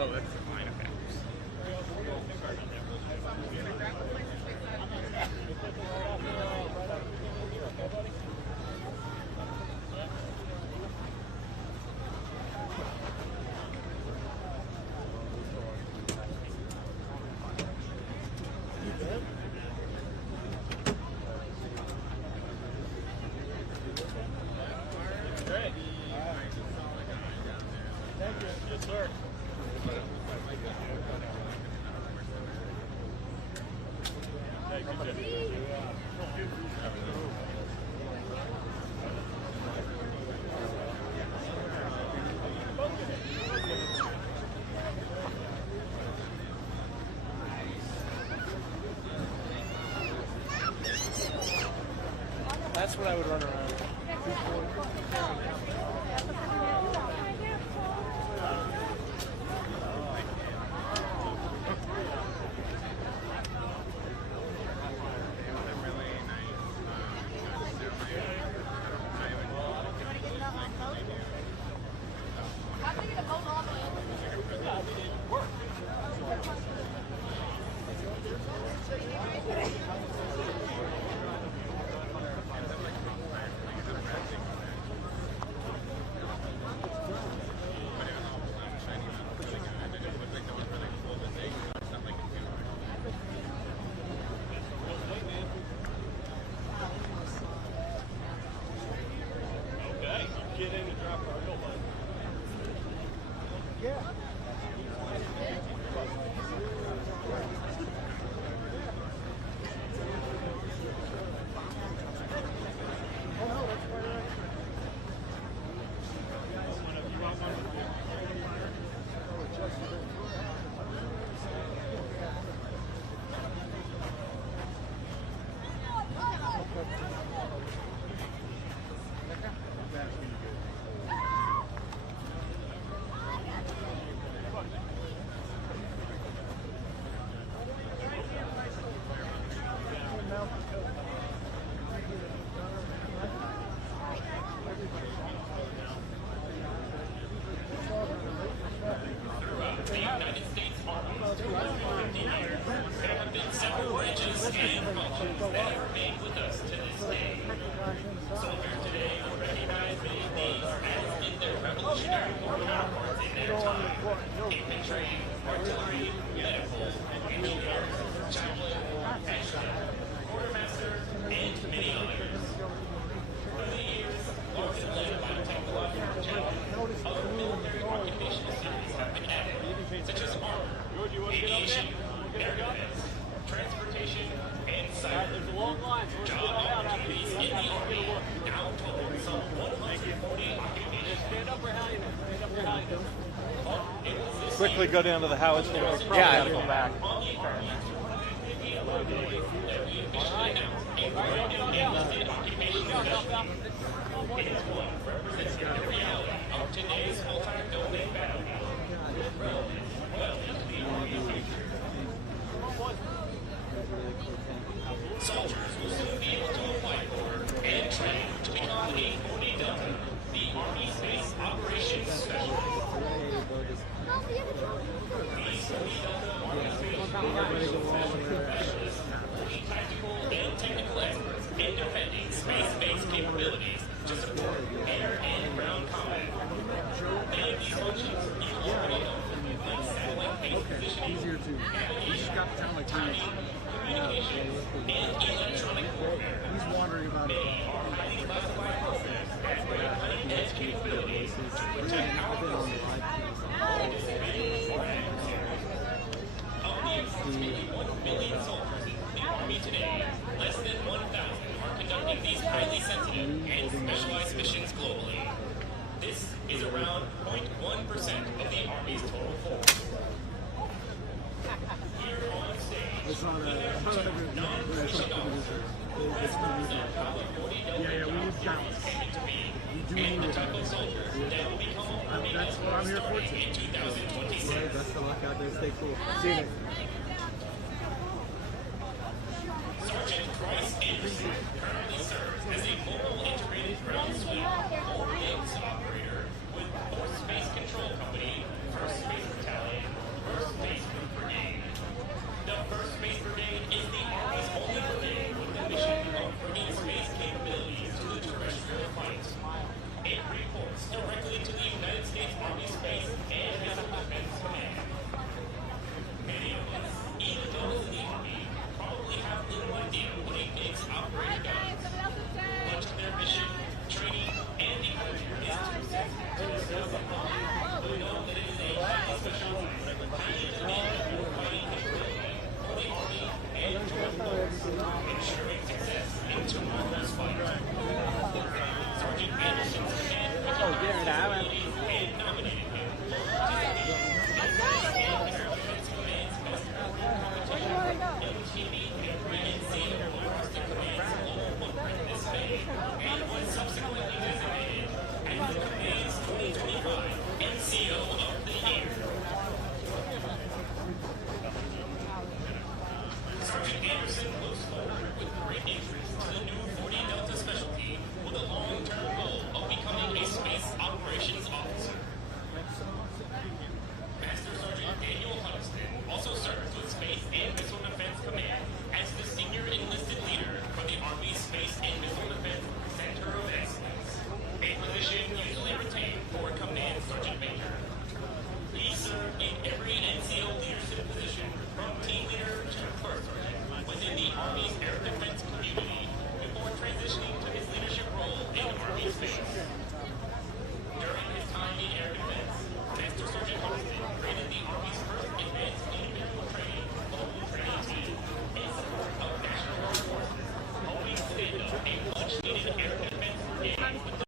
Oh, that's the line, okay. Yes, sir. That's what I would run around. Get in and drop our real one. Yeah. Quickly go down to the house. Yeah, I go back. Soldiers will soon be able to apply for and train to become a 40 Delta, the Army Space Operations Specialist. These 40 Delta Army Space Operations Specialists will be tactical and technical experts in defending space-based capabilities to support air and ground combat. Many of these functions you already know, like satellite-based positioning, navigation, timing, communication, and electronic warfare. He's wondering about it. Many are highly classified programs that bring cutting-edge capabilities to protect our forces from participating foreign adversaries. Of the approximately 1 million soldiers in the Army today, less than 1,000 are conducting these highly sensitive and specialized missions globally. This is around 0.1% of the Army's total force. Here on stage, non-commissioned officers Yeah, we need balance. and the type of soldiers that will become Army That's what I'm here for. in 2026. Best of luck out there. Stay cool. See you next time. Anderson currently serves as a mobile integrated ground sweep full-wings operator with 4th Space Control Company, 1st Space Battalion, 1st Space Brigade. The 1st Space Brigade is the Army's only brigade with the mission of bringing space capabilities to the terrestrial fight. It reports directly to the United States Army Space and Missile Defense Command. Many of us, even those in the Army, probably have little idea what a MiG's operator does. Much of their mission, training, and equipment is too sensitive to the public, who know that it is a highly specialized, highly demanding fighting capability for the Army and joint force, ensuring success in tomorrow's fight. Sergeant Anderson's command recognized his abilities and nominated him for participating in Space and Missile Defense Command's Best Competition. MTV every NCO across the command's global footprint this May, and was subsequently designated as the command's 2025 NCO of the Year. Sergeant Anderson looks forward with great interest to the new 40 Delta specialty with a long-term goal of becoming a space operations officer. Master Sergeant Daniel Huddleston also serves with Space and Missile Defense Command as the senior enlisted leader for the Army's Space and Missile Defense Center of Excellence, a position usually retained for Command Sergeant Major. He served in every NCO leadership position, from team leader to first sergeant, within the Army's air defense community before transitioning to his leadership role in Army Space. During his time in air defense, Master Sergeant Huddleston created the Army's first advanced individual training global training team in support of national armed forces, helping stand up a much-needed air defense brigade with the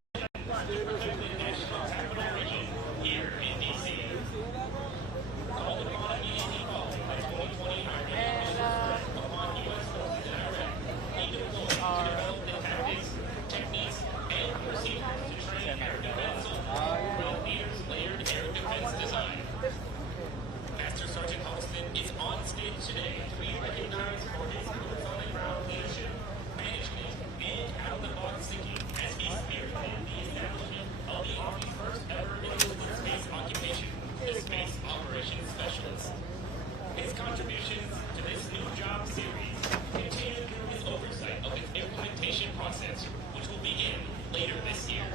to protect the national capital region here in D.C. Called upon immediately following the 2020 Iranian upon U.S. forces in Iraq, he deployed to develop the tactics, techniques, and procedures to train air defense soldiers with leaders layered air defense design. Master Sergeant Huddleston is on stage today to be recognized for his boots-on-the-ground leadership, management, and out-of-the-box thinking as he spearheaded the establishment of the Army's first ever enlisted space occupation, the Space Operations Specialist. His contributions to this new job series continue through his oversight of its implementation process, which will begin later this year.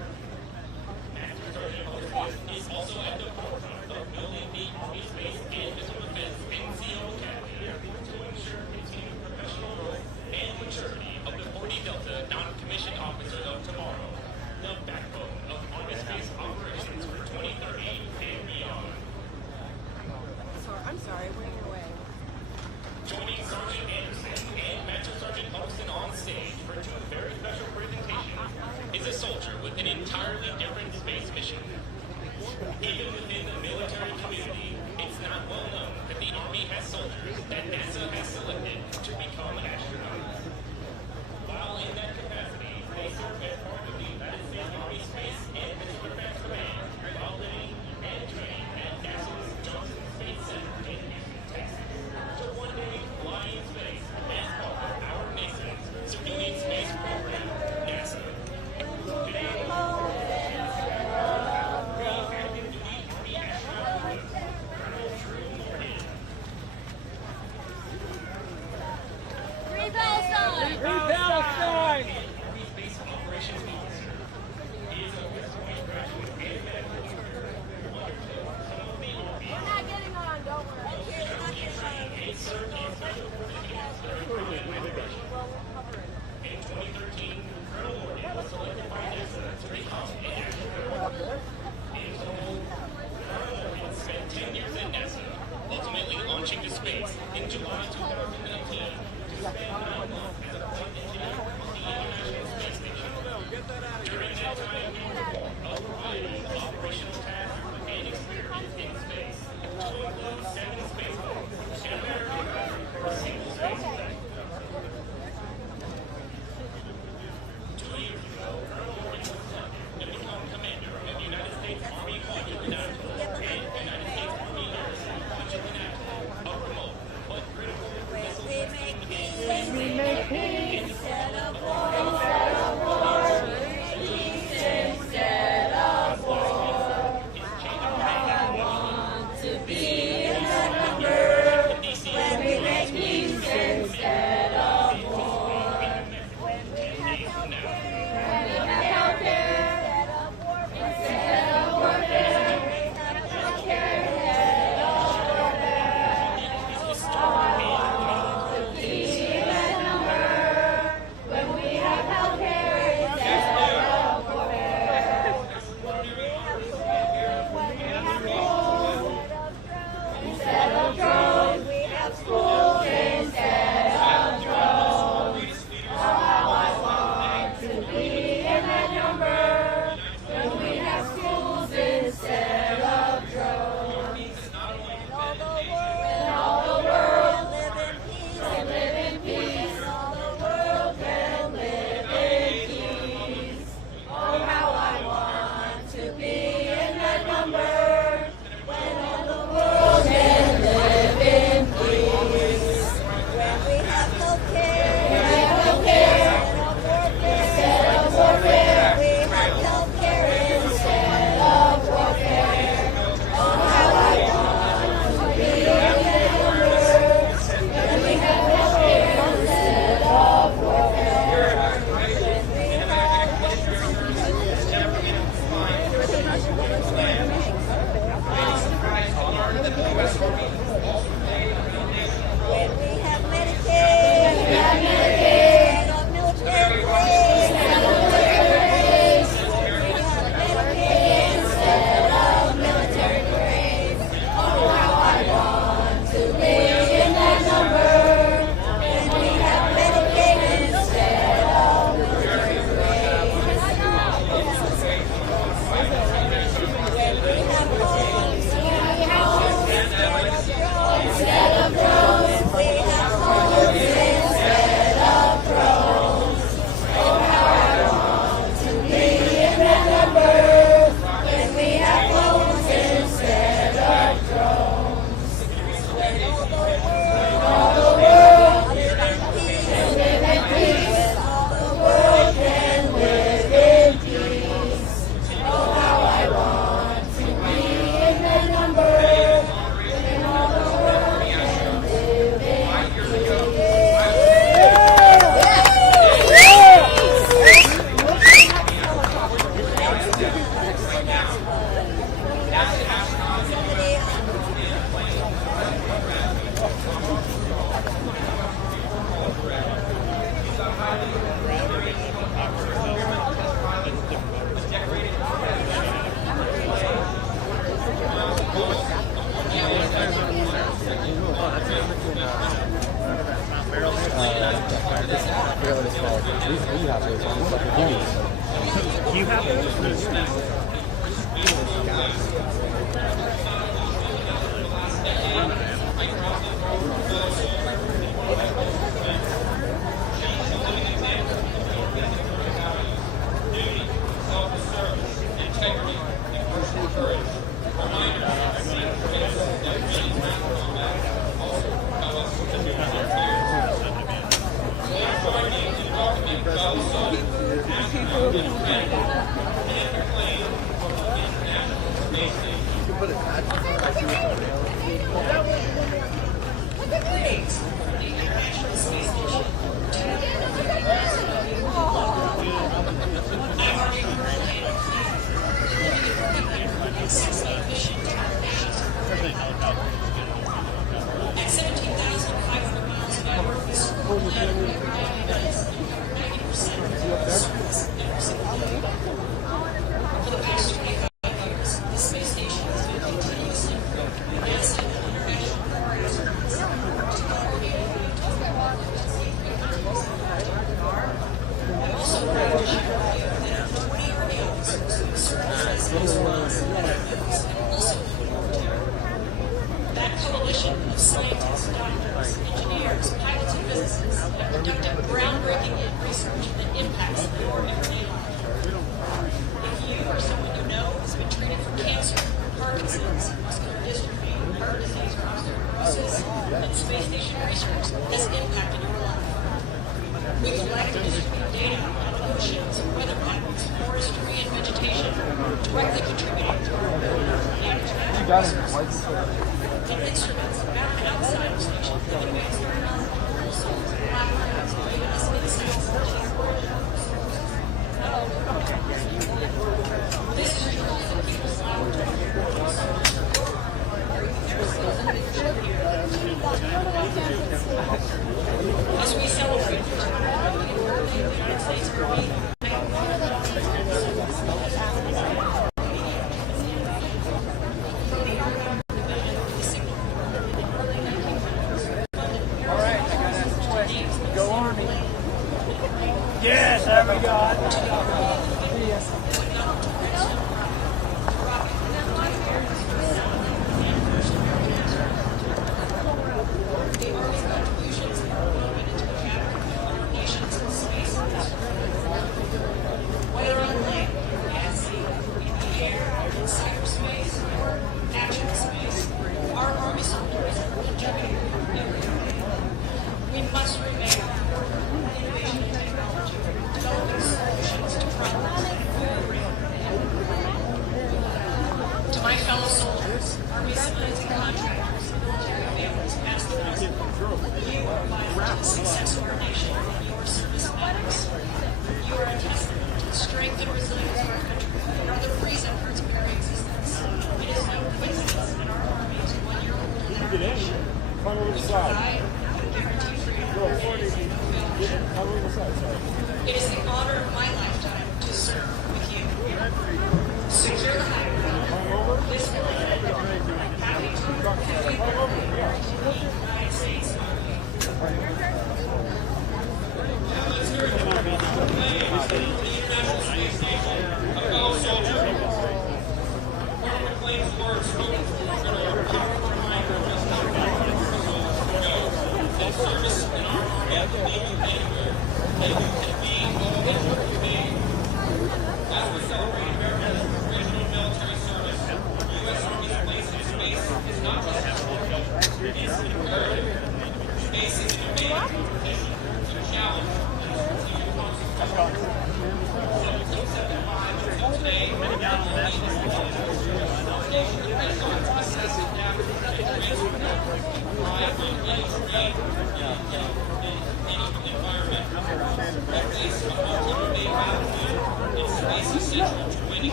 Master Sergeant Huddleston is also at the forefront of building the Army Space and Missile Defense NCO Academy to ensure continued professional growth and maturity of the 40 Delta non-commissioned officers of tomorrow, the backbone of Army Space operations for 2030 and beyond. I'm sorry, we're in your way. Joining Sergeant Anderson and Master Sergeant Huddleston on stage for two very special presentations is a soldier with an entirely different space mission. Even within the military community, it's not well known that the Army has soldiers that NASA has selected to become astronauts. While in that capacity, they serve as part of the United States Army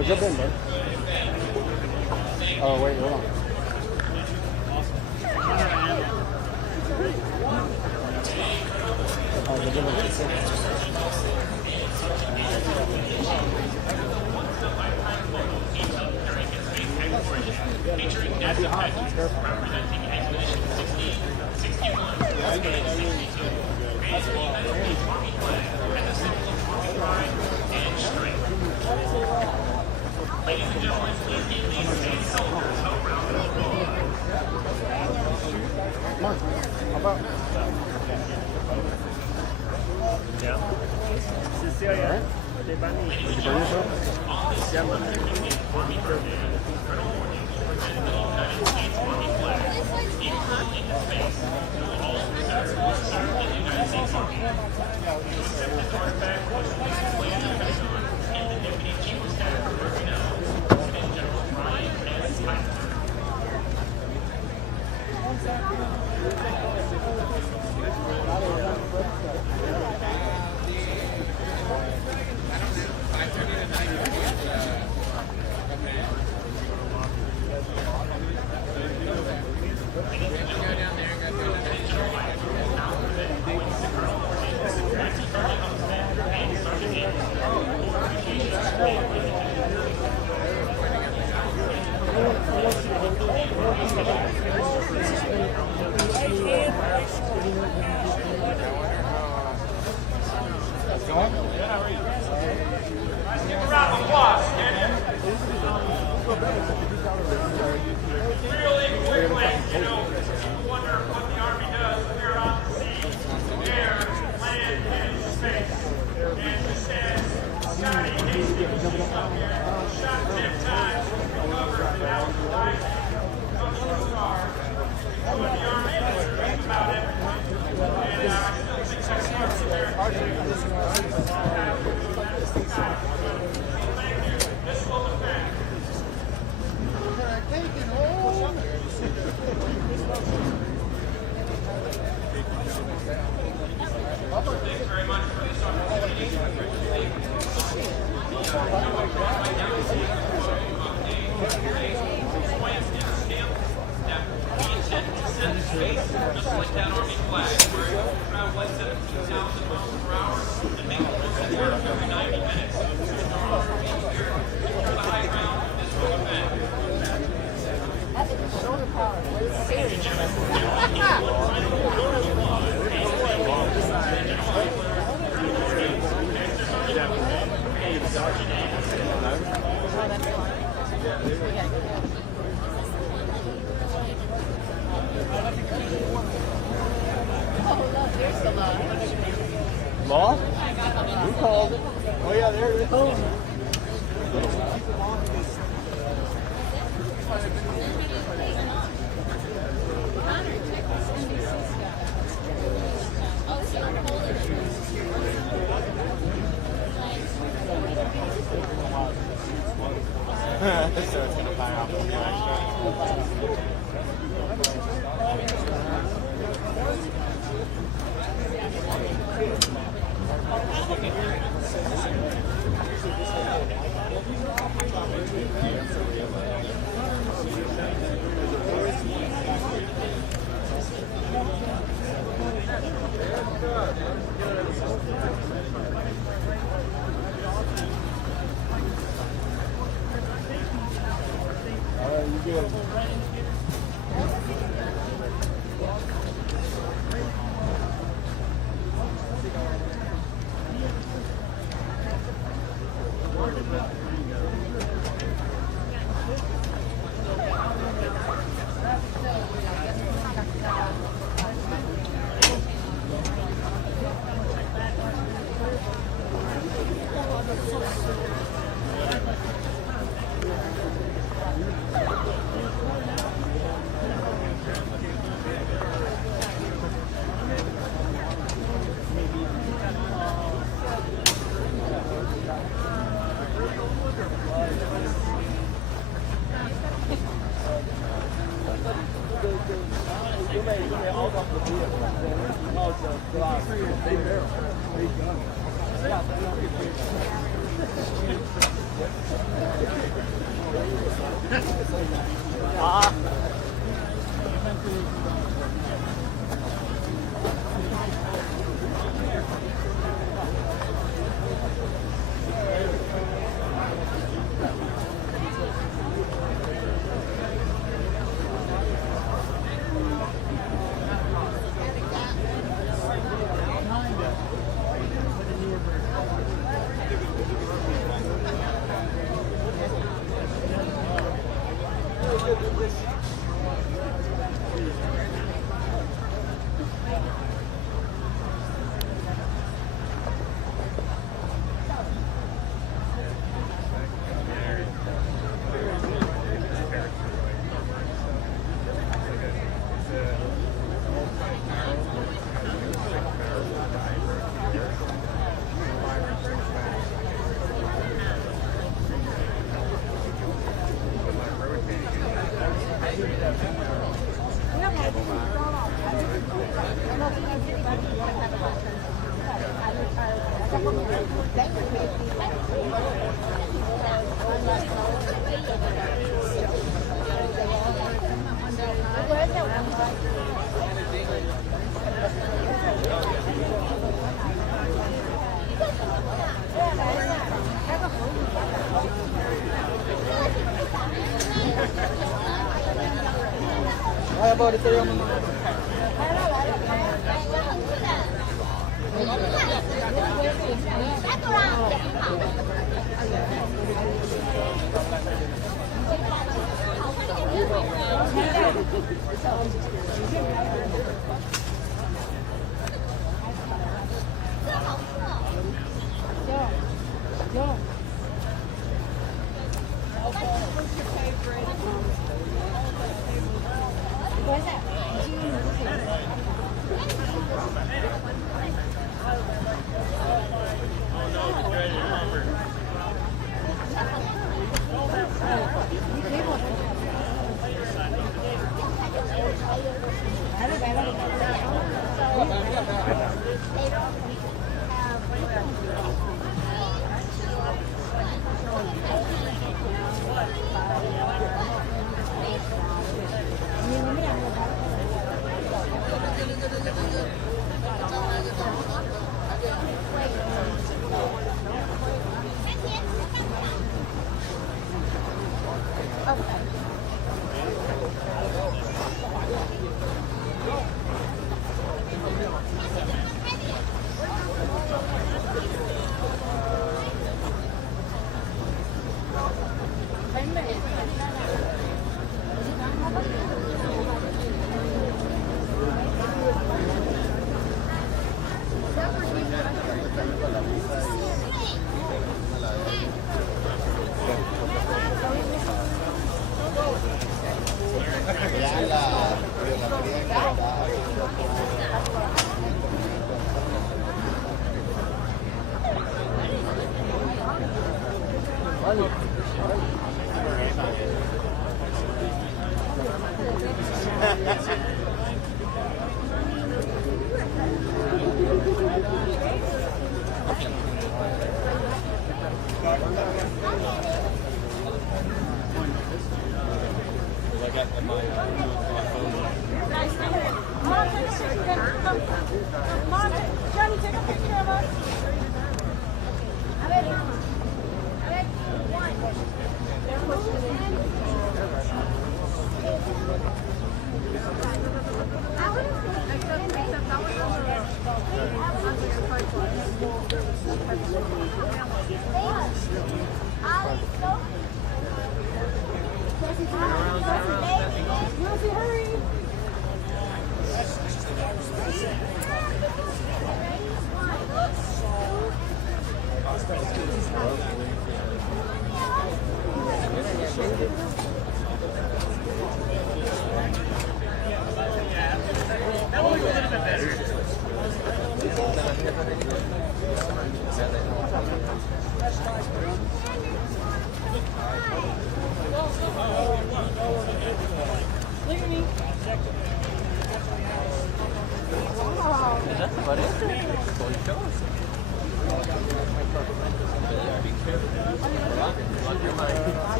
What's up then, bud? Oh, wait, hold on. I'd be hot. Be careful. Ladies and gentlemen, please give these seats so round. Law? We called it. Oh yeah, there it is. So it's gonna fire off a few extra. anti-authoritarian menang.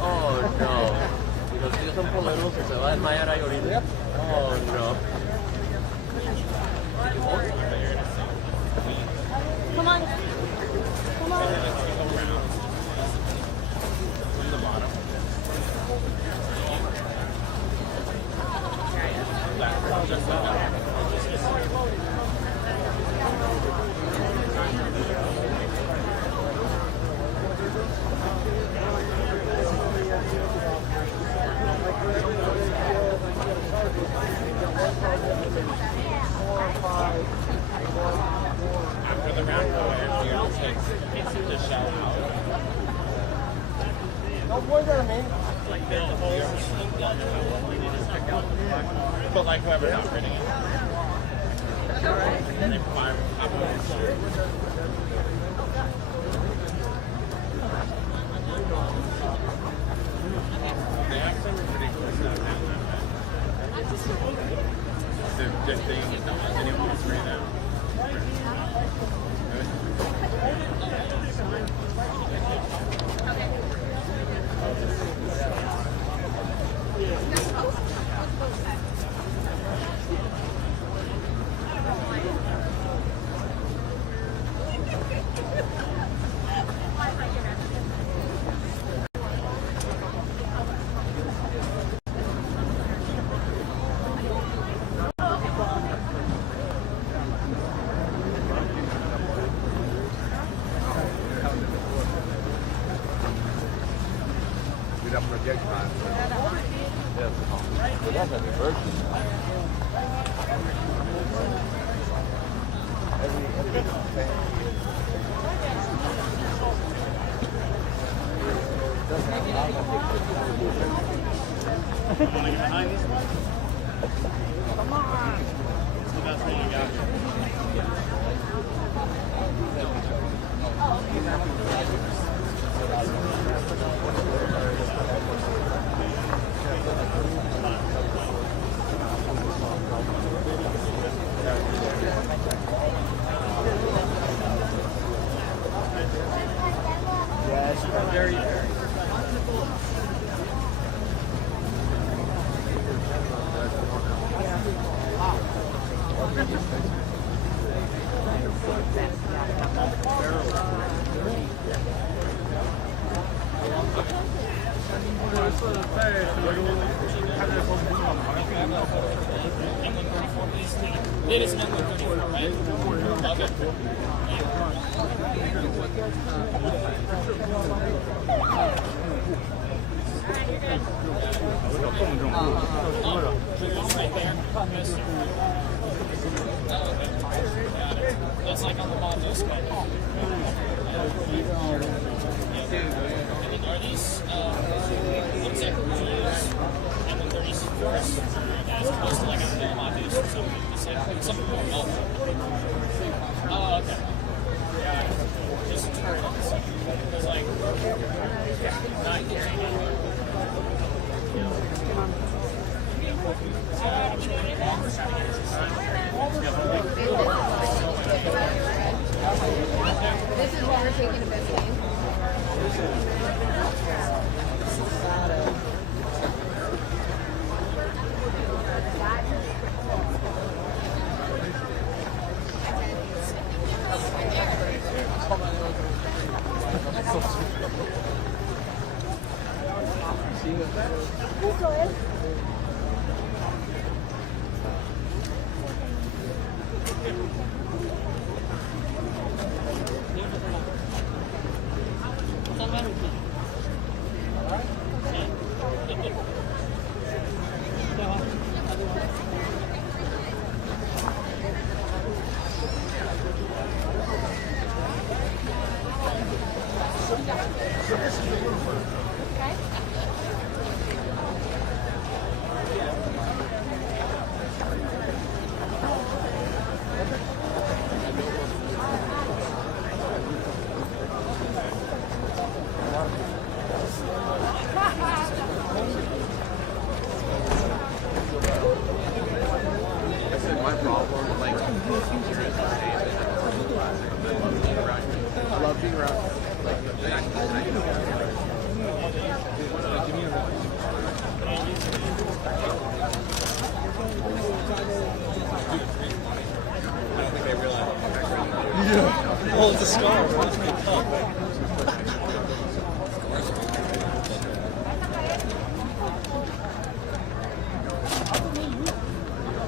Oh no. Y los tíos son poderosos, se va a desmayar ahí ahorita. Oh no. Come on. Come on. After the round, everybody else seems to shout out. Like the whole but like whoever's not reading it. And they fire they have some ridiculous stuff down there. The thing is not letting anyone spray them. That's a virtue. Behind this one? Come on. It's the best one I got. It is an England 34, right? Okay. That's like on the Monzo schedule. Are these, what exactly do you use? And then 31st, as opposed to like a full Monzo or something, it's like something more mobile. Oh, okay. Yeah, just turn it. Because like, not carrying it. This is what we're taking to best game. Oh, it's a scar. It's a big cup.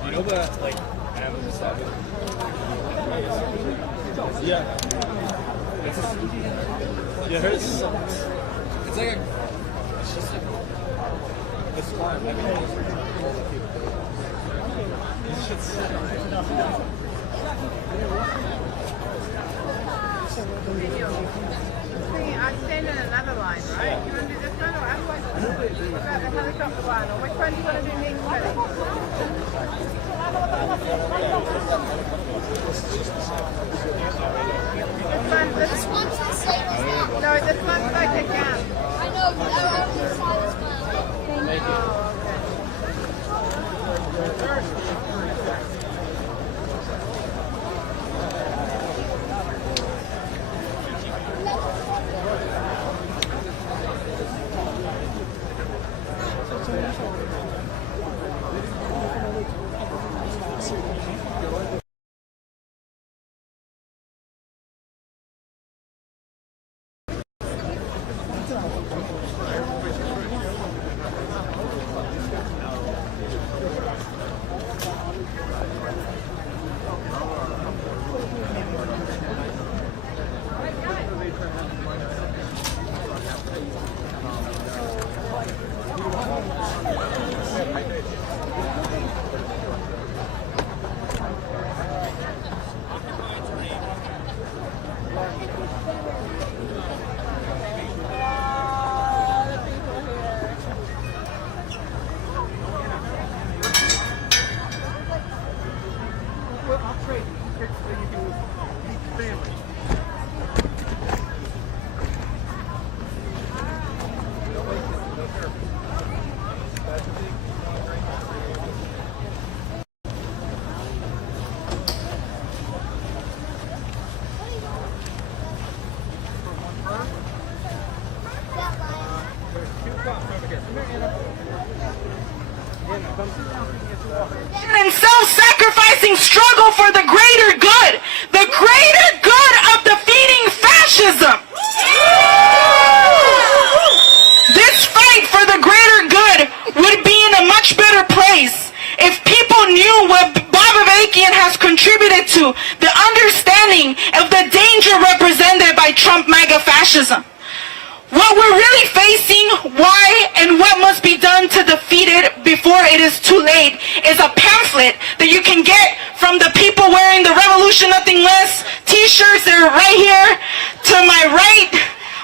You know that, like, Amazon 7? Yeah. It's a, yeah, hers sucks. It's like a, it's just like, it's fine. I mean, it's just, I'm standing in another line, right? You want to do this one or otherwise? What about the helicopter one? Or which one do you want to do next, Billy? This one's the same as that. No, this one's like a gun. I know, but I don't know the side as well. Thank you. and self-sacrificing struggle for the greater good of defeating fascism. This fight for the greater good would be in a much better place if people knew what Bob Avakian has contributed to the understanding of the danger represented by Trump MAGA fascism. What we're really facing, why, and what must be done to defeat it before it is too late is a pamphlet that you can get from the people wearing the Revolution Nothing Less t-shirts. They're right here to my right,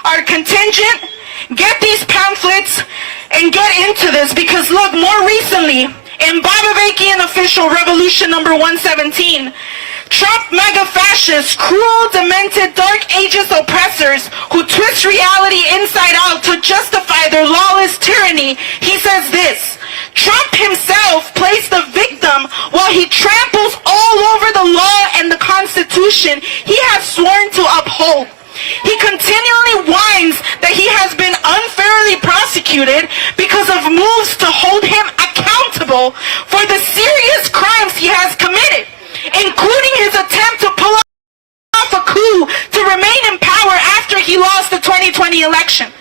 our contingent. Get these pamphlets and get into this, because look, more recently, in Bob Avakian official Revolution number 117, Trump MAGA fascists, cruel, demented, dark ages oppressors who twist reality inside out to justify their lawless tyranny, he says this: Trump himself plays the victim while he tramples all over the law and the Constitution he has sworn to uphold. He continually whines that he has been unfairly prosecuted because of moves to hold him accountable for the serious crimes he has committed, including his attempt to pull off a coup to remain in power after he lost the 2020 election.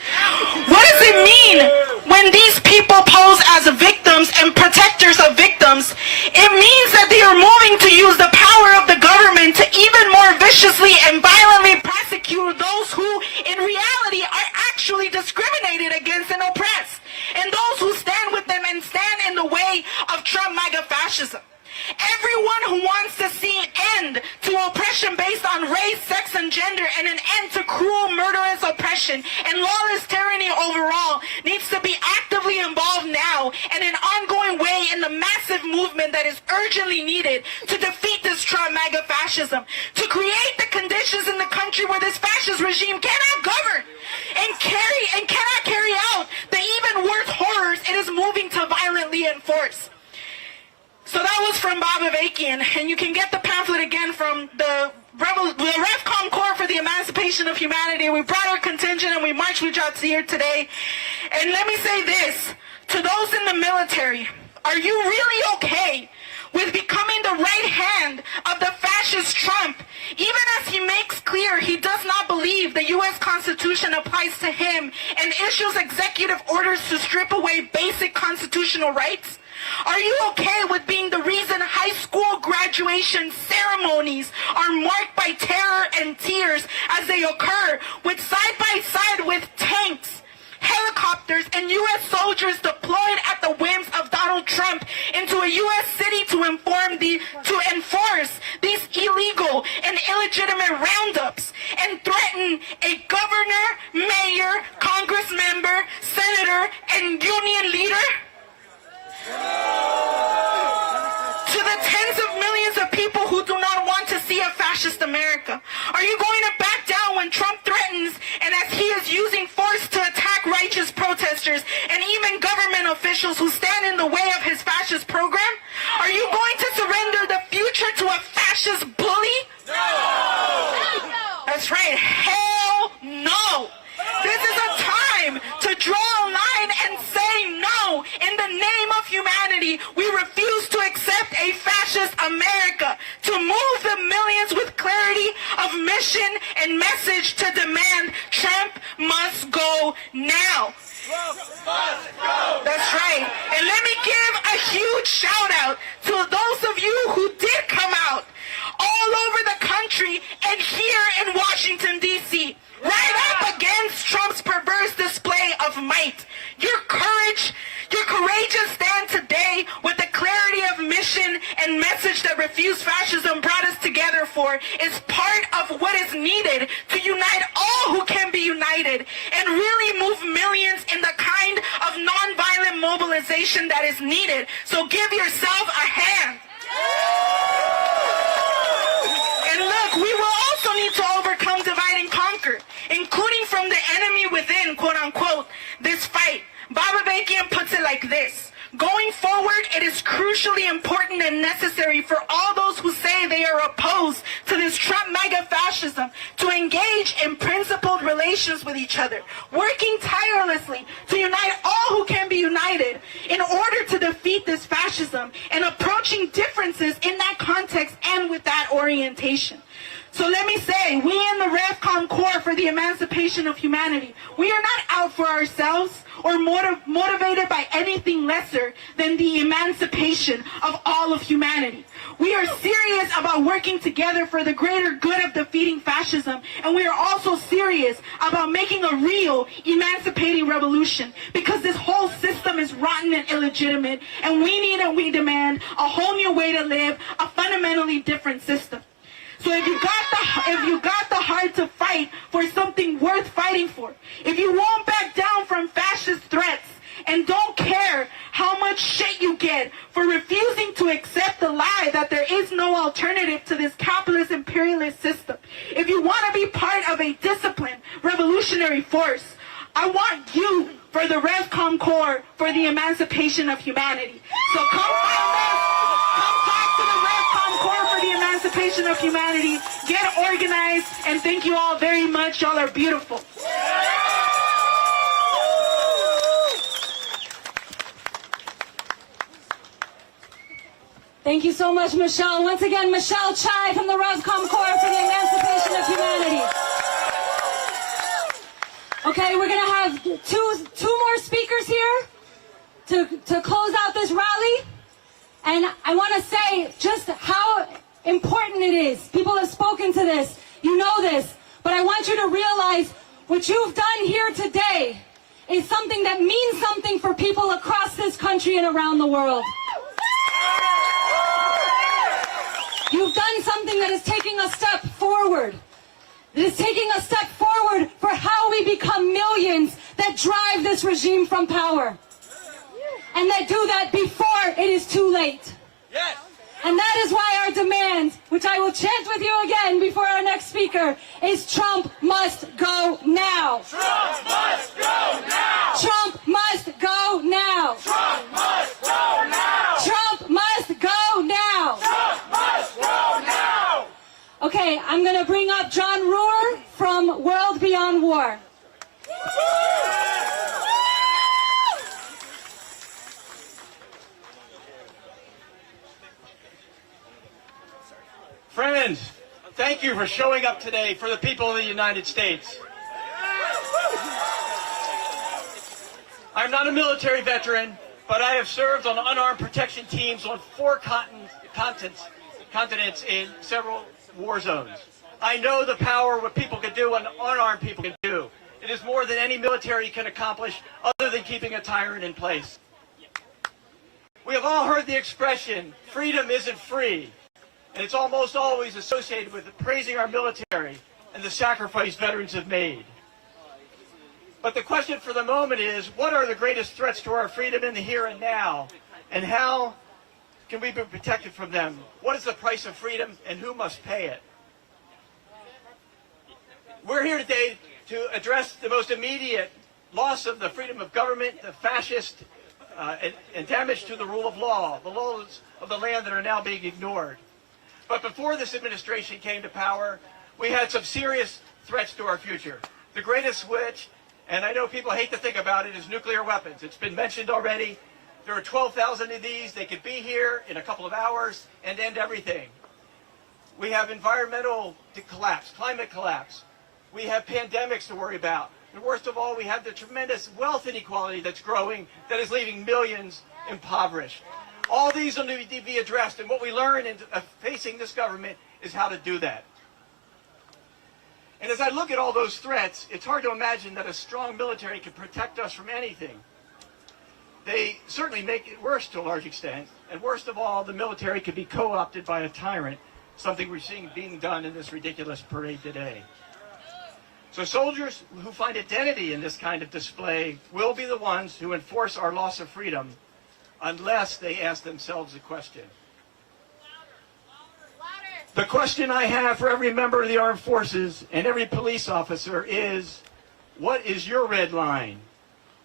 What does it mean when these people pose as victims and protectors of victims? It means that they are moving to use the power of the government to even more viciously and violently prosecute those who in reality are actually discriminated against and oppressed, and those who stand with them and stand in the way of Trump MAGA fascism. Everyone who wants to see an end to oppression based on race, sex, and gender, and an end to cruel, murderous oppression and lawless tyranny overall needs to be actively involved now and in an ongoing way in the massive movement that is urgently needed to defeat this Trump MAGA fascism, to create the conditions in the country where this fascist regime cannot govern and cannot carry out the even worse horrors it is moving to violently enforce. So that was from Bob Avakian, and you can get the pamphlet again from the REFCOM Corps for the Emancipation of Humanity. We brought our contingent and we marched with y'all here today. And let me say this, to those in the military, are you really okay with becoming the right hand of the fascist Trump, even as he makes clear he does not believe the U.S. Constitution applies to him and issues executive orders to strip away basic constitutional rights? Are you okay with being the reason high school graduation ceremonies are marked by terror and tears as they occur, with side by side with tanks, helicopters, and U.S. soldiers deployed at the whims of Donald Trump into a U.S. city to enforce these illegal and illegitimate roundups and threaten a governor, mayor, Congress member, senator, and union leader? To the tens of millions of people who do not want to see a fascist America, are you going to back down when Trump threatens and as he is using force to attack righteous protesters and even government officials who stand in the way of his fascist program? Are you going to surrender the future to a fascist bully? No! That's right, hell no! This is a time to draw a line and say no. In the name of humanity, we refuse to accept a fascist America, to move the millions with clarity of mission and message to demand Trump must go now. Trump must go. That's right. And let me give a huge shout out to those of you who did come out all over the country and here in Washington, D.C., right up against Trump's perverse display of might. Your courageous stand today with the clarity of mission and message that Refuse Fascism brought us together for is part of what is needed to unite all who can be united and really move millions in the kind of nonviolent mobilization that is needed. So give yourself a hand. And look, we will also need to overcome divide and conquer, including from the enemy within, quote unquote, this fight. Bob Avakian puts it like this: Going forward, it is crucially important and necessary for all those who say they are opposed to this Trump MAGA fascism to engage in principled relations with each other, working tirelessly to unite all who can be united in order to defeat this fascism, and approaching differences in that context and with that orientation. So let me say, we in the RevCom Corps for the Emancipation of Humanity, we are not out for ourselves or motivated by anything lesser than the emancipation of all of humanity. We are serious about working together for the greater good of defeating fascism, and we are also serious about making a real emancipating revolution, because this whole system is rotten and illegitimate, and we need and we demand a whole new way to live, a fundamentally different system. So if you got the heart to fight for something worth fighting for, if you won't back down from fascist threats and don't care how much shit you get for refusing to accept the lie that there is no alternative to this capitalist imperialist system, if you want to be part of a disciplined revolutionary force, I want you for the RevCom Corps for the Emancipation of Humanity. So come find us. Come talk to the RevCom Corps for the Emancipation of Humanity. Get organized, and thank you all very much. Y'all are beautiful. Thank you so much, Michelle. Once again, Michelle Chai from the RevCom Corps for the Emancipation of Humanity. Okay, we're going to have two more speakers here to close out this rally. And I want to say just how important it is. People have spoken to this. You know this. But I want you to realize what you've done here today is something that means something for people across this country and around the world. You've done something that is taking a step forward. It is taking a step forward for how we become millions that drive this regime from power. And that do that before it is too late. Yes. And that is why our demand, which I will chant with you again before our next speaker, is Trump must go now. Trump must go now. Trump must go now. Trump must go now. Trump must go now. Trump must go now. Okay, I'm going to bring up John Ruhr from World Beyond War. Friends, thank you for showing up today for the people of the United States. I'm not a military veteran, but I have served on unarmed protection teams on 4 continents in several war zones. I know the power what people can do and unarmed people can do. It is more than any military can accomplish other than keeping a tyrant in place. We have all heard the expression, freedom isn't free. And it's almost always associated with praising our military and the sacrifice veterans have made. But the question for the moment is, what are the greatest threats to our freedom in the here and now? And how can we be protected from them? What is the price of freedom and who must pay it? We're here today to address the most immediate loss of the freedom of government, the fascist, and damage to the rule of law, the laws of the land that are now being ignored. But before this administration came to power, we had some serious threats to our future. The greatest which, and I know people hate to think about it, is nuclear weapons. It's been mentioned already. There are 12,000 of these. They could be here in a couple of hours and end everything. We have environmental collapse, climate collapse. We have pandemics to worry about. And worst of all, we have the tremendous wealth inequality that's growing that is leaving millions impoverished. All these will need to be addressed, and what we learn in facing this government is how to do that. And as I look at all those threats, it's hard to imagine that a strong military can protect us from anything. They certainly make it worse to a large extent, and worst of all, the military could be co-opted by a tyrant, something we're seeing being done in this ridiculous parade today. So soldiers who find identity in this kind of display will be the ones who enforce our loss of freedom, unless they ask themselves a question. The question I have for every member of the armed forces and every police officer is, what is your red line?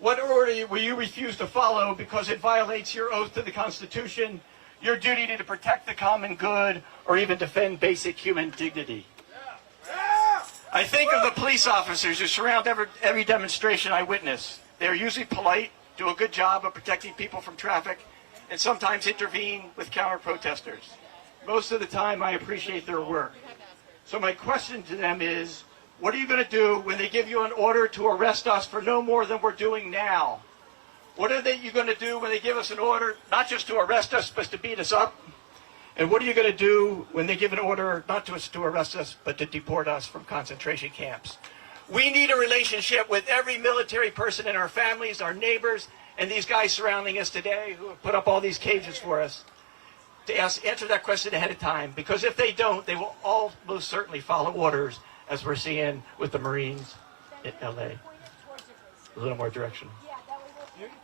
What order will you refuse to follow because it violates your oath to the Constitution, your duty to protect the common good, or even defend basic human dignity? I think of the police officers who surround every demonstration I witness. They are usually polite, do a good job of protecting people from traffic, and sometimes intervene with counter-protesters. Most of the time, I appreciate their work. So my question to them is, what are you going to do when they give you an order to arrest us for no more than we're doing now? What are you going to do when they give us an order, not just to arrest us, but to beat us up? And what are you going to do when they give an order not just to arrest us, but to deport us from concentration camps? We need a relationship with every military person in our families, our neighbors, and these guys surrounding us today who have put up all these cages for us, to answer that question ahead of time. Because if they don't, they will all most certainly follow orders, as we're seeing with the Marines in LA. A little more direction.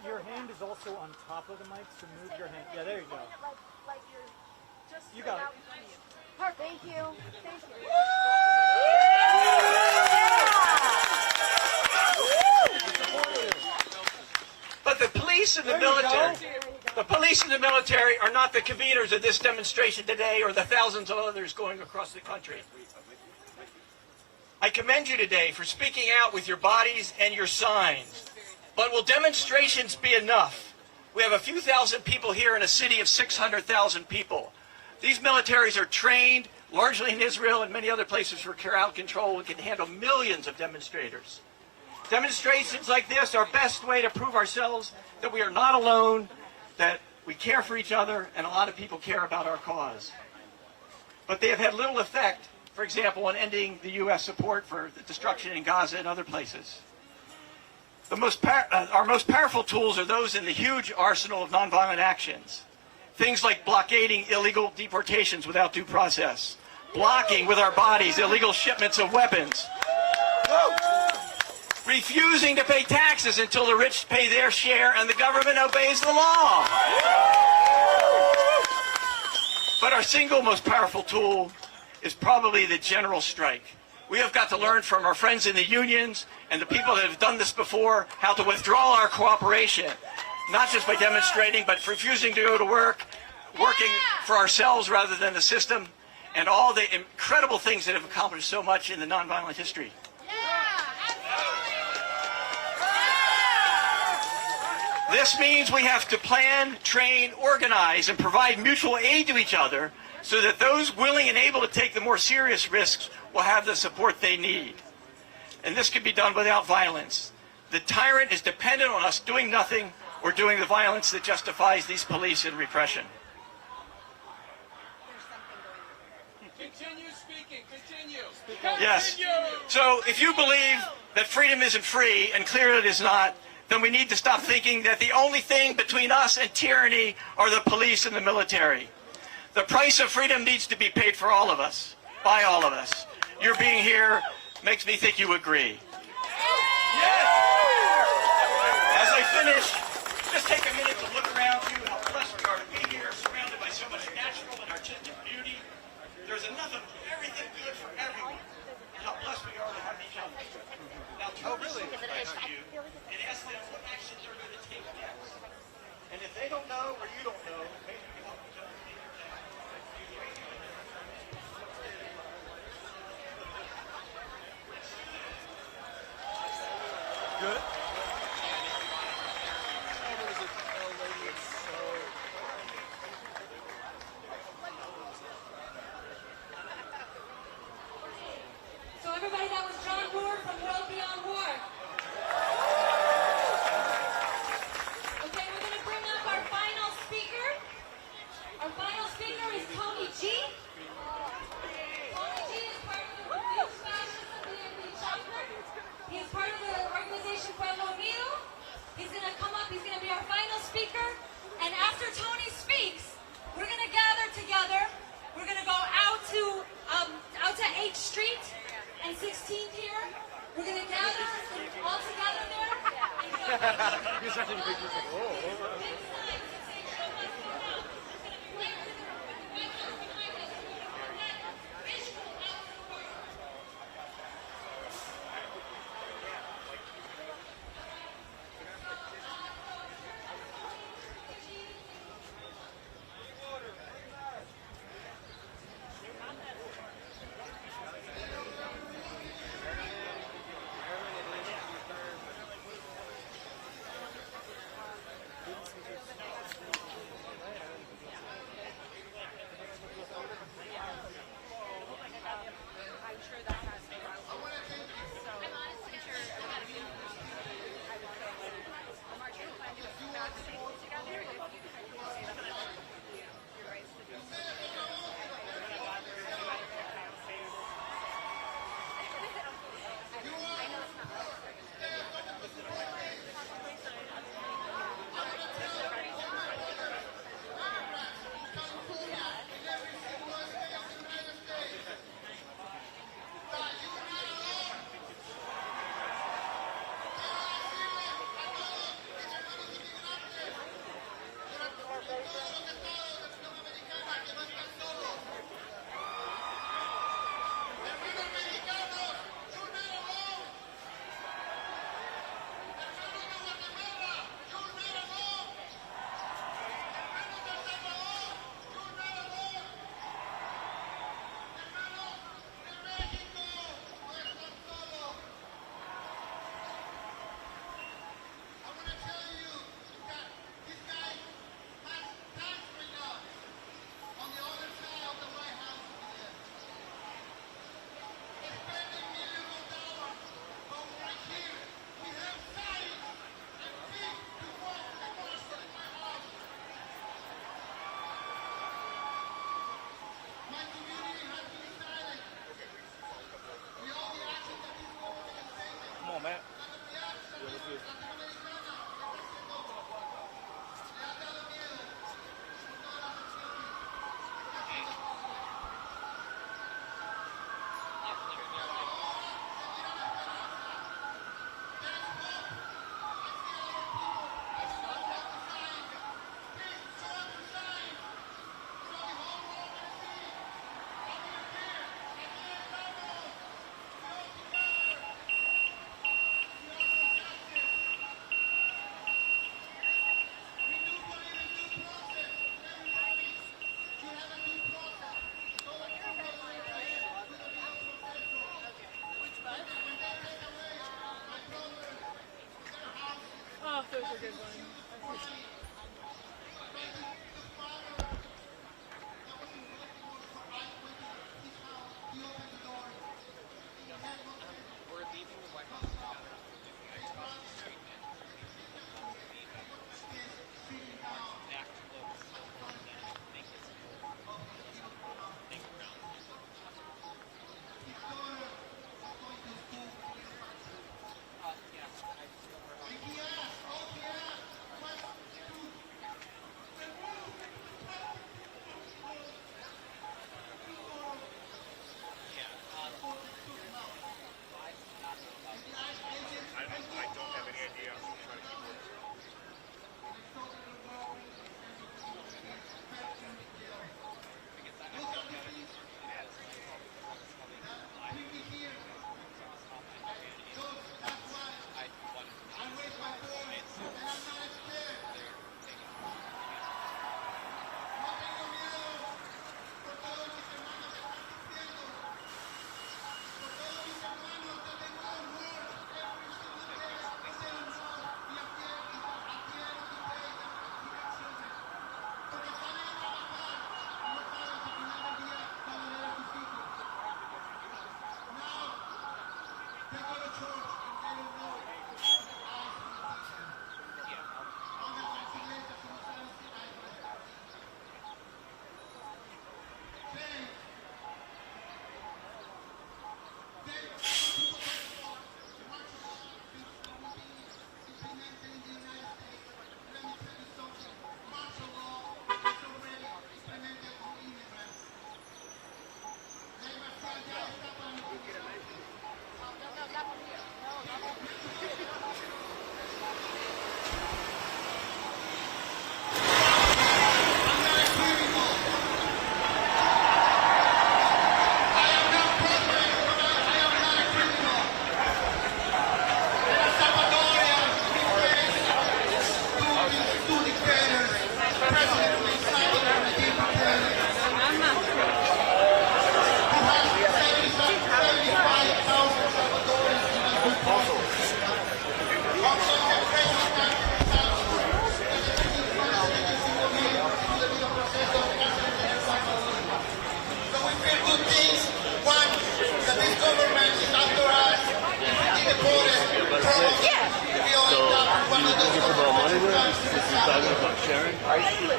Your hand is also on top of the mic, so move your hand. Yeah, there you go. You got it. Perfect. Thank you. Thank you. But the police and the military are not the conveners of this demonstration today or the thousands of others going across the country. I commend you today for speaking out with your bodies and your signs. But will demonstrations be enough? We have a few thousand people here in a city of 600,000 people. These militaries are trained, largely in Israel and many other places, for crowd control and can handle millions of demonstrators. Demonstrations like this are best way to prove ourselves that we are not alone, that we care for each other, and a lot of people care about our cause. But they have had little effect, for example, on ending the U.S. support for the destruction in Gaza and other places. Our most powerful tools are those in the huge arsenal of nonviolent actions. Things like blockading illegal deportations without due process, blocking with our bodies illegal shipments of weapons, refusing to pay taxes until the rich pay their share and the government obeys the law. But our single most powerful tool is probably the general strike. We have got to learn from our friends in the unions and the people that have done this before how to withdraw our cooperation, not just by demonstrating, but refusing to go to work, working for ourselves rather than the system, and all the incredible things that have accomplished so much in the nonviolent history. This means we have to plan, train, organize, and provide mutual aid to each other so that those willing and able to take the more serious risks will have the support they need. And this can be done without violence. The tyrant is dependent on us doing nothing or doing the violence that justifies these police and repression. Continue speaking, continue. Yes. So if you believe that freedom isn't free, and clearly it is not, then we need to stop thinking that the only thing between us and tyranny are the police and the military. The price of freedom needs to be paid for all of us, by all of us. Your being here makes me think you agree. Yes! As I finish, just take a minute to look around you, how blessed we are to be here, surrounded by so much natural and artistic beauty. There's enough of everything good for everyone, and how blessed we are to have each other. Now turn this into you and ask them what actions they're going to take next. And if they don't know or you don't know, maybe we can help each other figure it out. Good.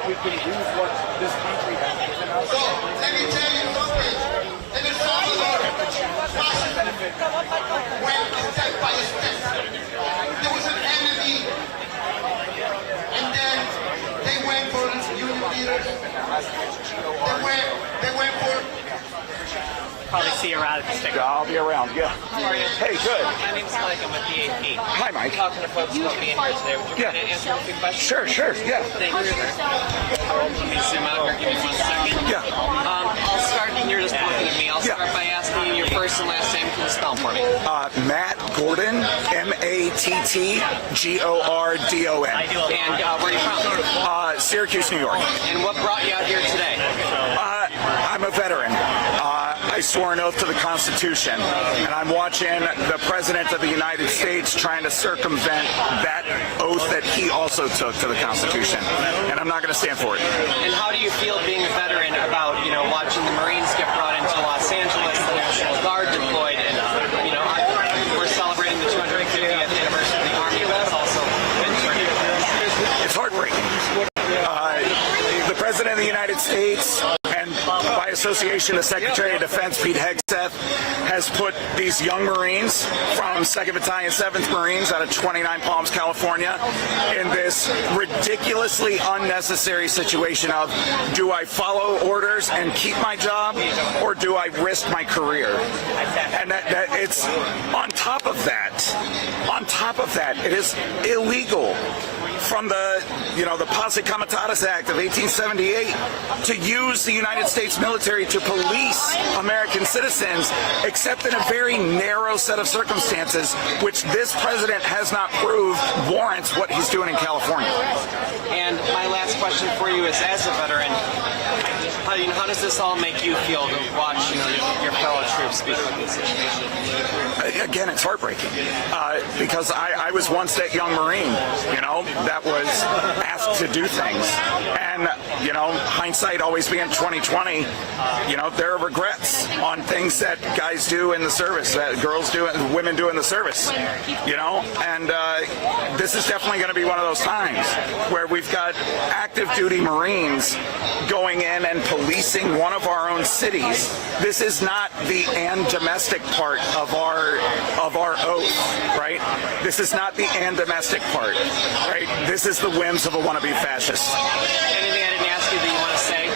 We can use what this country has given us. So, let me tell you something. In El Salvador, fascism went step by step. There was an enemy, and then they went for union leaders. They went for... Probably see you around at the sticker. I'll be around, yeah. How are you? Hey, good. My name's Mike. I'm with the AP. Hi, Mike. I'm talking to folks about being here today. Would you Yeah. mind to answer a few questions? Sure, yeah. Thank you. Let me zoom out here. Give me 1 second. Yeah. I'll start, and you're just looking at me. I'll start by asking you your first and last name. Can you spell for me? Matt Gordon, MattGordon. And where are you from? Syracuse, New York. And what brought you out here today? I'm a veteran. I swore an oath to the Constitution, and I'm watching the President of the United States trying to circumvent that oath that he also took to the Constitution, and I'm not going to stand for it. And how do you feel being a veteran about, watching the Marines get brought into Los Angeles, the National Guard deployed, and, we're celebrating the 250th anniversary of the Army, but that's also been It's heartbreaking. The President of the United States, and by association the Secretary of Defense, Pete Hegseth, has put these young Marines from 2nd Battalion, 7th Marines out of 29 Palms, California, in this ridiculously unnecessary situation of, do I follow orders and keep my job, or do I risk my career? And that it's on top of that, it is illegal from the Posse Comitatus Act of 1878 to use the United States military to police American citizens, except in a very narrow set of circumstances, which this president has not proved warrants what he's doing in California. And my last question for you is, as a veteran, how how does this all make you feel to watch, your fellow troops be put in this situation? Again, it's heartbreaking because I was once that young Marine, that was asked to do things, and hindsight always being 2020. There are regrets on things that guys do in the service, that girls do, and women do in the service. And this is definitely going to be one of those times where we've got active duty Marines going in and policing one of our own cities. This is not the domestic part of our oath, right? This is not the domestic part, right? This is the whims of a wannabe fascist. Anything I didn't ask you that you want to say?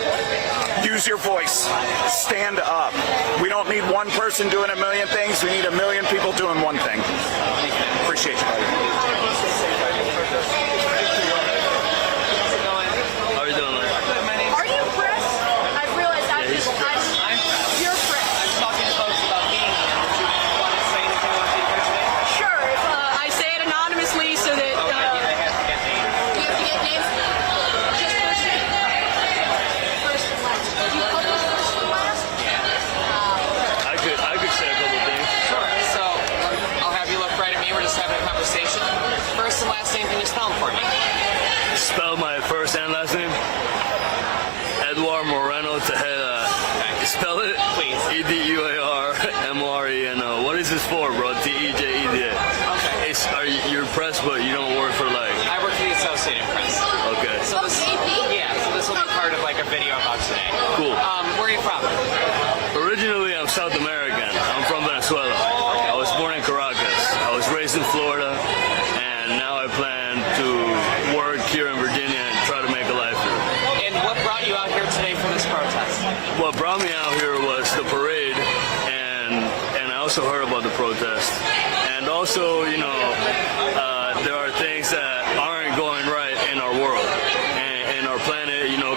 Use your voice. Stand up. We don't need one person doing a million things. We need a million people doing one thing. Appreciate you, buddy. How are you doing, man? Are you press? I realized you're press. I'm talking to folks about being here. Would you want to say anything about being here today? Sure. I say it anonymously so that. Okay, you have to get names. You have to get names. Just first and last. Do you publish first and last? I could say a couple things. Sure. So I'll have you look right at me. We're just having a conversation. First and last name, can you spell them for me? Spell my first and last name. Edward Moreno Tejeda. Spell it? Please. EDUARMORENO. What is this for, bro? TEJEDA. Okay. You're press, but you don't work for I work for the Associated Press. Okay. So this, so this will be part of a video about today. Cool. Where are you from? Originally, I'm South American. I'm from Venezuela. I was born in Caracas. I was raised in Florida, and now I plan to work here in Virginia and try to make a life here. And what brought you out here today for this protest? What brought me out here was the parade, and I also heard about the protest. And also, there are things that aren't going right in our world, and in our planet.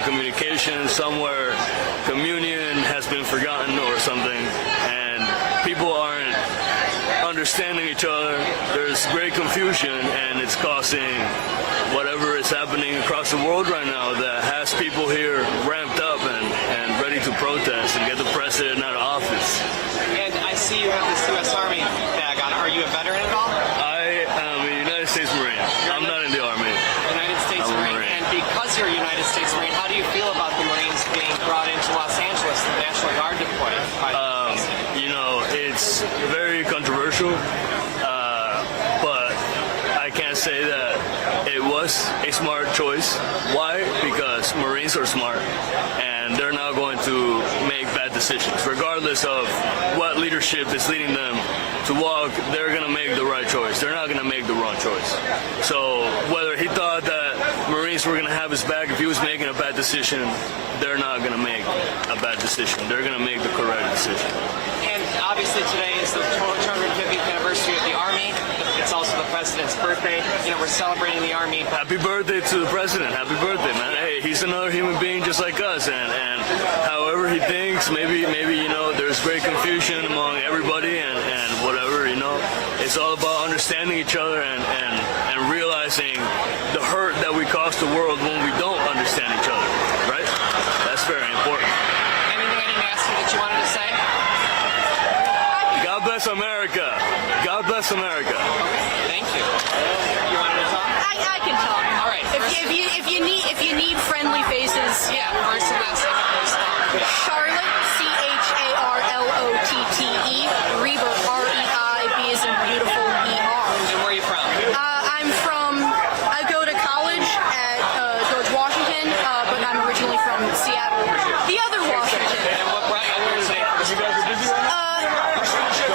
Communication somewhere, communion has been forgotten or something, and people aren't understanding each other. There's great confusion, and it's causing whatever is happening across the world right now that has people here ramped up and ready to protest and get the president out of office. And I see you have this U.S. Army bag on. Are you a veteran at all? I am a United States Marine. I'm not in the Army. United States Marine. And because you're a United States Marine, how do you feel about the Marines being brought into Los Angeles, the National Guard deployed by the it's very controversial, but I can't say that it was a smart choice. Why? Because Marines are smart, and they're not going to make bad decisions. Regardless of what leadership is leading them to walk, they're going to make the right choice. They're not going to make the wrong choice. So whether he thought that Marines were going to have his back if he was making a bad decision, they're not going to make a bad decision. They're going to make the correct decision. And obviously today is the 250th anniversary of the Army. It's also the President's birthday. We're celebrating the Army. Happy birthday to the President. Happy birthday, man. Hey, he's another human being just like us. And however he thinks, maybe there's great confusion among everybody and whatever, It's all about understanding each other and realizing the hurt that we cause the world when we don't understand each other, right? That's very important. Anything I didn't ask you that you wanted to say? God bless America. God bless America. Okay, thank you. You wanted to talk? I can talk. All right. If you need friendly faces. Yeah, first and last name, please. Charlotte, CHARLOTTE, Reber, REIB is in beautiful ER. And where are you from? I go to college at George Washington, but I'm originally from Seattle, the other Washington. And what brought you here today?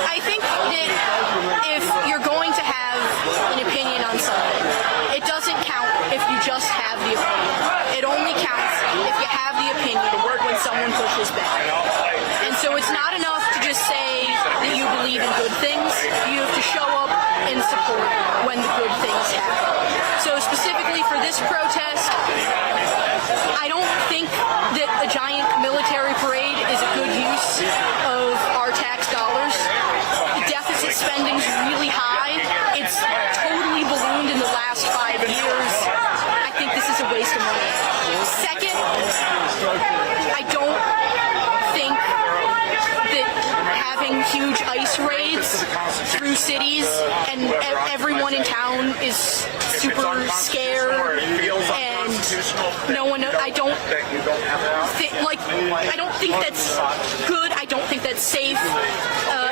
I think that if you're going to have an opinion on something, it doesn't count if you just have the opinion. It only counts if you have the opinion when someone pushes back. And so it's not enough to just say that you believe in good things. You have to show up and support when the good things happen. So specifically for this protest, I don't think that a giant military parade is a good use of our tax dollars. The deficit spending's really high. It's totally ballooned in the last 5 years. I think this is a waste of money. Second, I don't through cities, and everyone in town is super scared, and no one. I don't think that's good. I don't think that's safe.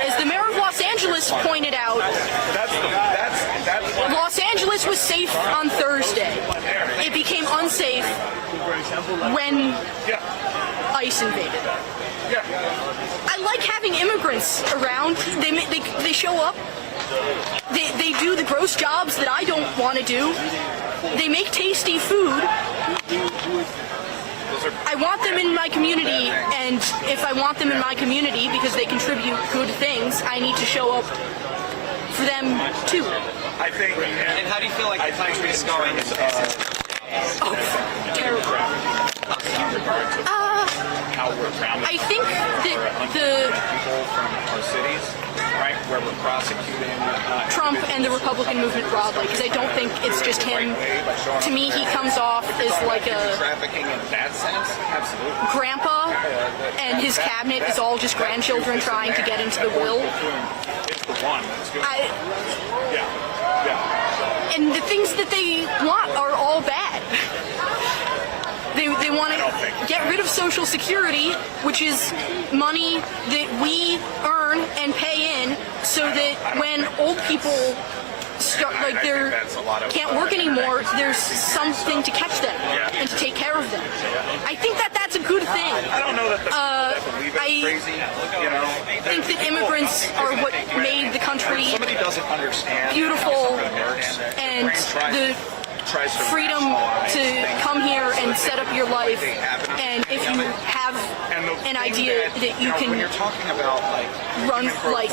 As the mayor of Los Angeles pointed out, Los Angeles was safe on Thursday. It became unsafe when ICE invaded. I like having immigrants around. They show up. They do the gross jobs that I don't want to do. They make tasty food. I want them in my community, and if I want them in my community because they contribute good things, I need to show up for them too. I think. And how do you feel like the country is going? Terrible. I think that the people from our cities, right, where we're prosecuting Trump and the Republican movement broadly, because I don't think it's just him. To me, he comes off as like a trafficking in that sense. Absolutely. grandpa, and his cabinet is all just grandchildren trying to get into the will. And the things that they want are all bad. They want to get rid of Social Security, which is money that we earn and pay in, so that when old people start, like, they can't work anymore, there's something to catch them and to take care of them. I think that that's a good thing. I don't know that I think that immigrants are what made the country beautiful, and the freedom to come here and set up your life, and if you have an idea that you can run, like,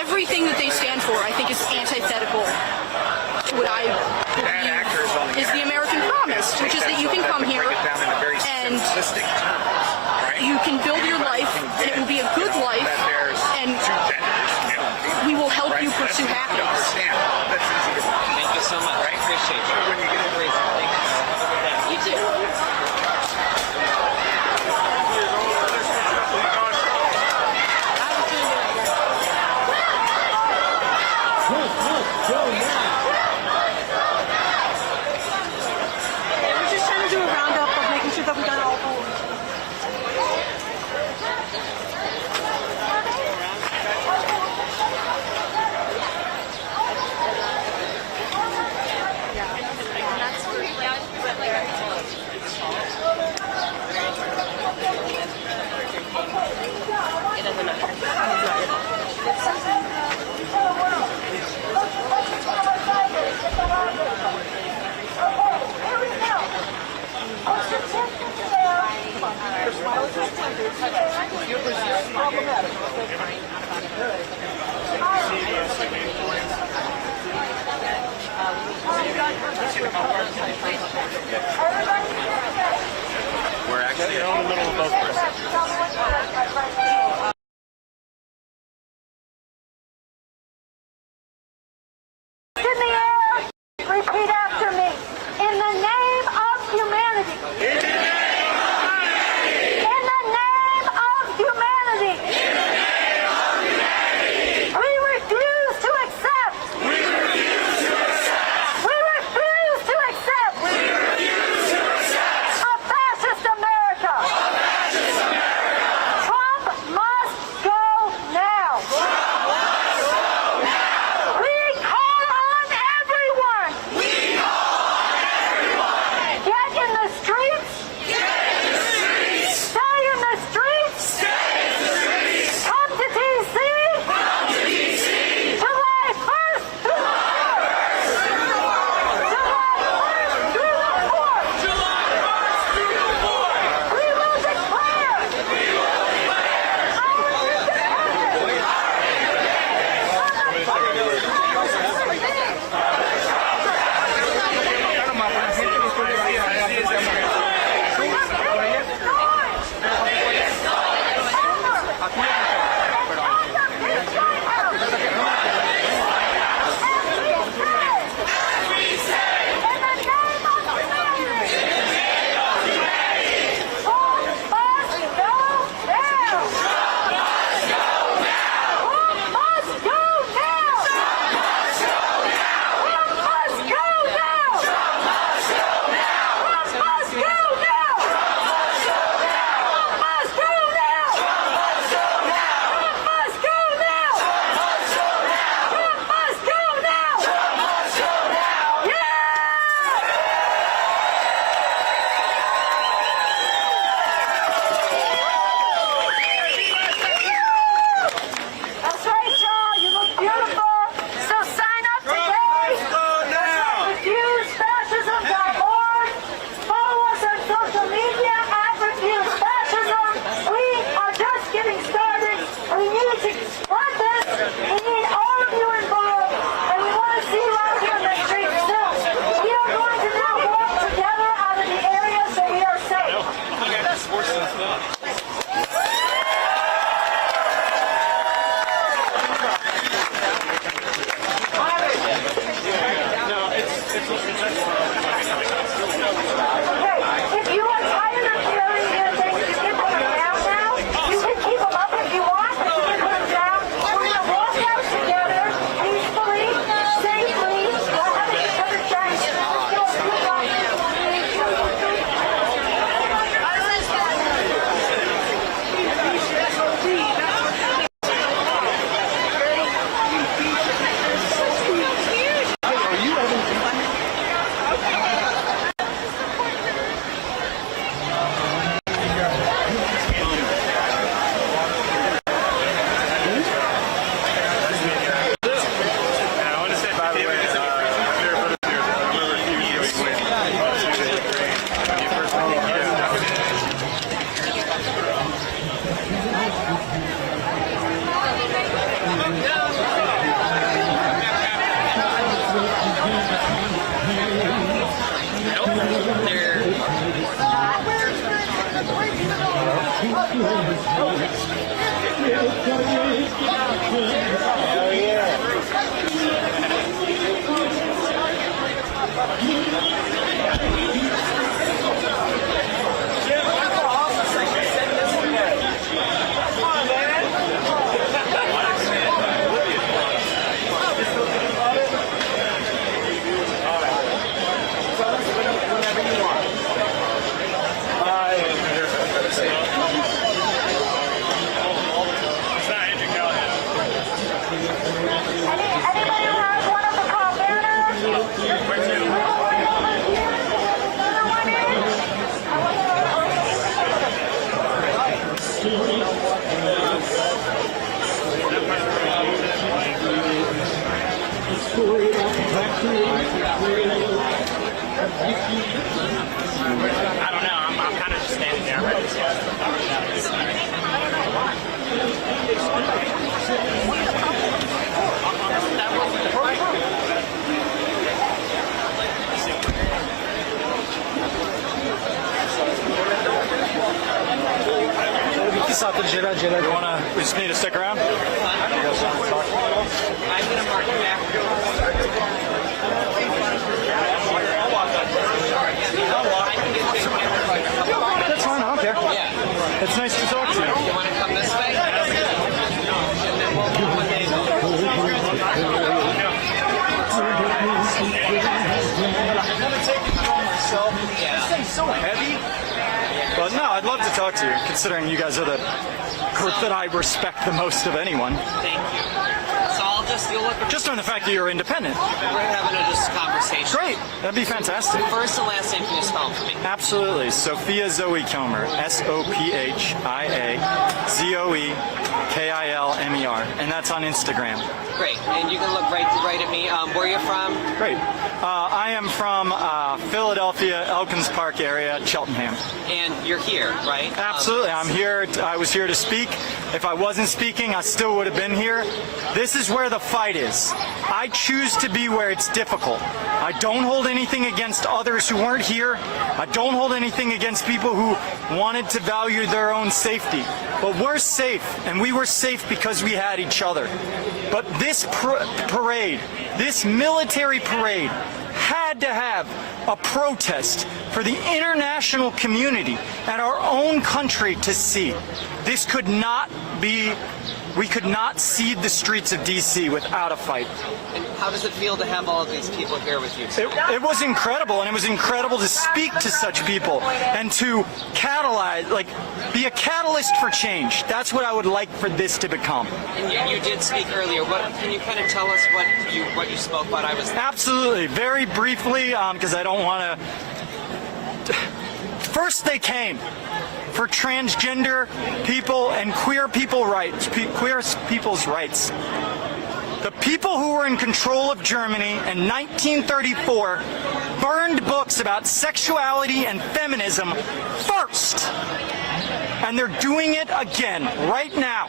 everything that they stand for, I think is antithetical to what I believe is the American promise, which is that you can come here and you can build your life, and it will be a good life, and we will help you pursue happiness. Thank you so much. I appreciate you. You too. We're just trying to do a roundup of making sure that we got all the We're actually in the middle of both processes. in the air. Repeat after me. In the name of humanity. In the name of humanity. We refuse to accept. We refuse to accept. A fascist America. The media advocates fascism. We are just getting started. We need to spread this. We need all of you involved. And we want to see you out here in the streets soon. We are going to now walk together out of the area so we are safe. If you are tired of hearing these things, you can put them down now. You can keep them up if you want, but you can put them down. We're going to walk out together, peacefully, safely, while having each other's backs. I want to say, by the way, I'm going to refuse doing Anybody who has one of the call banners? I don't know. I'm kind of just standing there. Ready to we just need to stick around. I'm gonna mark it back. That's fine. I don't care. Yeah. It's nice to talk to you. You want to come this way? And then we'll This thing's so heavy. But no, I'd love to talk to you, considering you guys are the group that I respect the most of anyone. Thank you. So I'll you'll look. Just on the fact that you're independent. We're having a just conversation. Great. That'd be fantastic. First and last name, can you spell it for me? Absolutely. Sophia Zoe Kilmer. SOPHIAZOEKILMER. And that's on Instagram. Great. And you can look right at me. Where are you from? Great. I am from Philadelphia, Elkins Park area, Cheltenham. And you're here, right? Absolutely. I'm here. I was here to speak. If I wasn't speaking, I still would have been here. This is where the fight is. I choose to be where it's difficult. I don't hold anything against others who weren't here. I don't hold anything against people who wanted to value their own safety. But we're safe, and we were safe because we had each other. But this parade, this military parade, had to have a protest for the international community and our own country to see. This could not be, we could not cede the streets of D.C. without a fight. And how does it feel to have all of these people here with you today? It was incredible, and it was incredible to speak to such people and to catalyze, like, be a catalyst for change. That's what I would like for this to become. And you did speak earlier. Can you kind of tell us what you spoke about? Absolutely, very briefly, because I don't want to. First, they came for transgender people and queer people's rights. The people who were in control of Germany in 1934 burned banned books about sexuality and feminism first. And they're doing it again right now.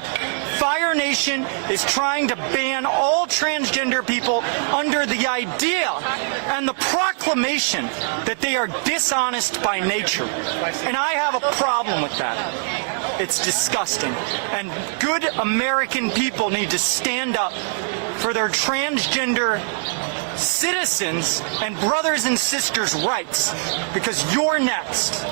Fire Nation is trying to ban all transgender people under the idea and the proclamation that they are dishonest by nature. And I have a problem with that. It's disgusting. And good American people need to stand up for their transgender citizens and brothers and sisters' rights, because you're next.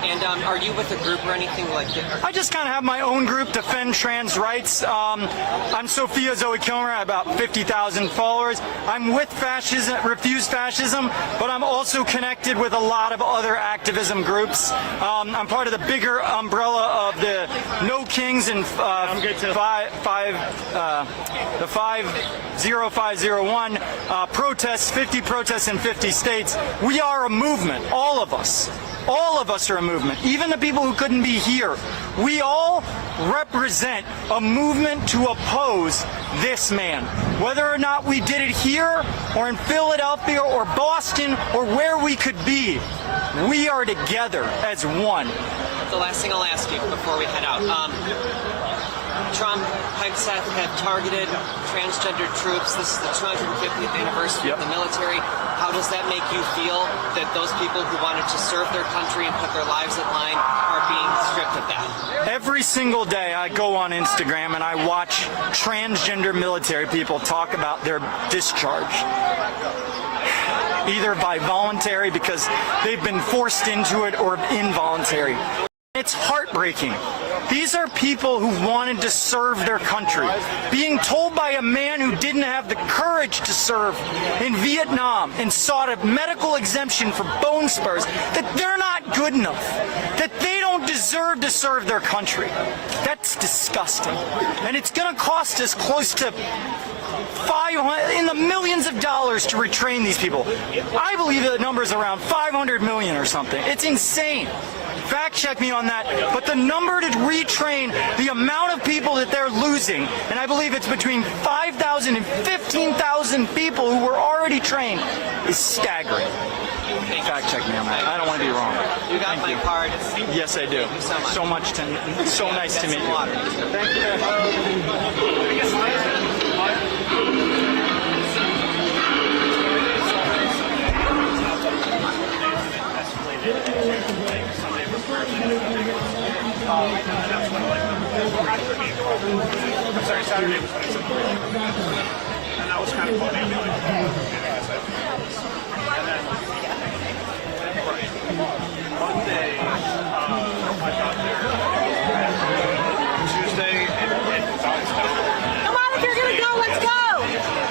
And are you with a group or anything like that? I just kind of have my own group, Defend Trans Rights. I'm Sophia Zoe Kilmer. I have about 50,000 followers. I'm with Fascism, Refuse Fascism, but I'm also connected with a lot of other activism groups. I'm part of the bigger umbrella of the No Kings and the 50501 protests, 50 protests in 50 states. We are a movement, all of us. All of us are a movement, even the people who couldn't be here. We all represent a movement to oppose this man. Whether or not we did it here or in Philadelphia or Boston or where we could be, we are together as one. The last thing I'll ask you before we head out. Trump, Hegseth have targeted transgender troops. This is the 250th anniversary of the military. How does that make you feel that those people who wanted to serve their country and put their lives at line are being stripped of that? Every single day I go on Instagram and I watch transgender military people talk about their discharge. Either by voluntary because they've been forced into it or involuntary. It's heartbreaking. These are people who wanted to serve their country, being told by a man who didn't have the courage to serve in Vietnam and sought a medical exemption for bone spurs, that they're not good enough, that they don't deserve to serve their country. That's disgusting. And it's going to cost us close to in the millions of dollars to retrain these people. I believe the number is around 500 million or something. It's insane. Fact check me on that, but the number to retrain the amount of people that they're losing, and I believe it's between 5,000 and 15,000 people who were already trained, is staggering. Fact check me on that. I don't want to be wrong. You got my card. Yes, I do. Thank you so much. So nice to meet you. Thank you. I'm sorry, Saturday was 27. And that was kind of funny. Monday, I got there. Tuesday, it bounced down. Come on, if you're going to go, let's go!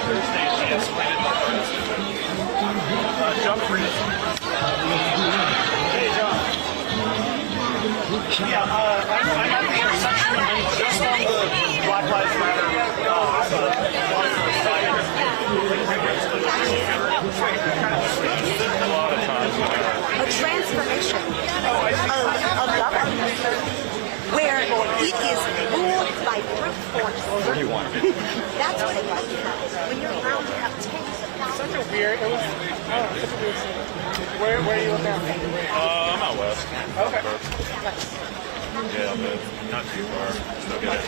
Thursday, she escalated the jump freeze. Hey, John. Yeah, I'm at the intersection just on the Black Lives Matter a lot of times. A transformation of government where it is ruled by brute force. What do you want? That's what it was. When you're around, you have tens of thousands. Such a weird, it was, where are you now? I'm out west. Okay. Yeah, but not too far. Still good.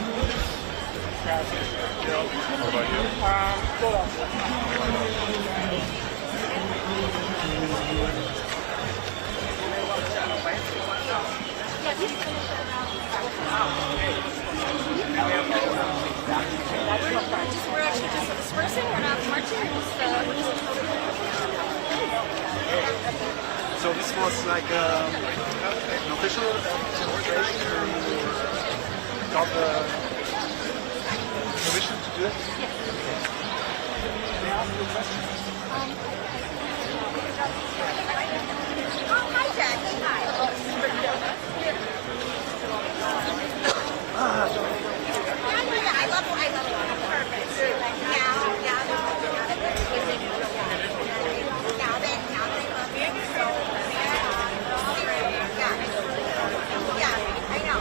What about you? Hold on. We're actually just dispersing. We're not marching. We're just So this was like an official demonstration, or got the permission to do it? Yes. May I ask you a question? Hi, Jackie. Hi. I love it. Perfect. Now then, yeah, I know.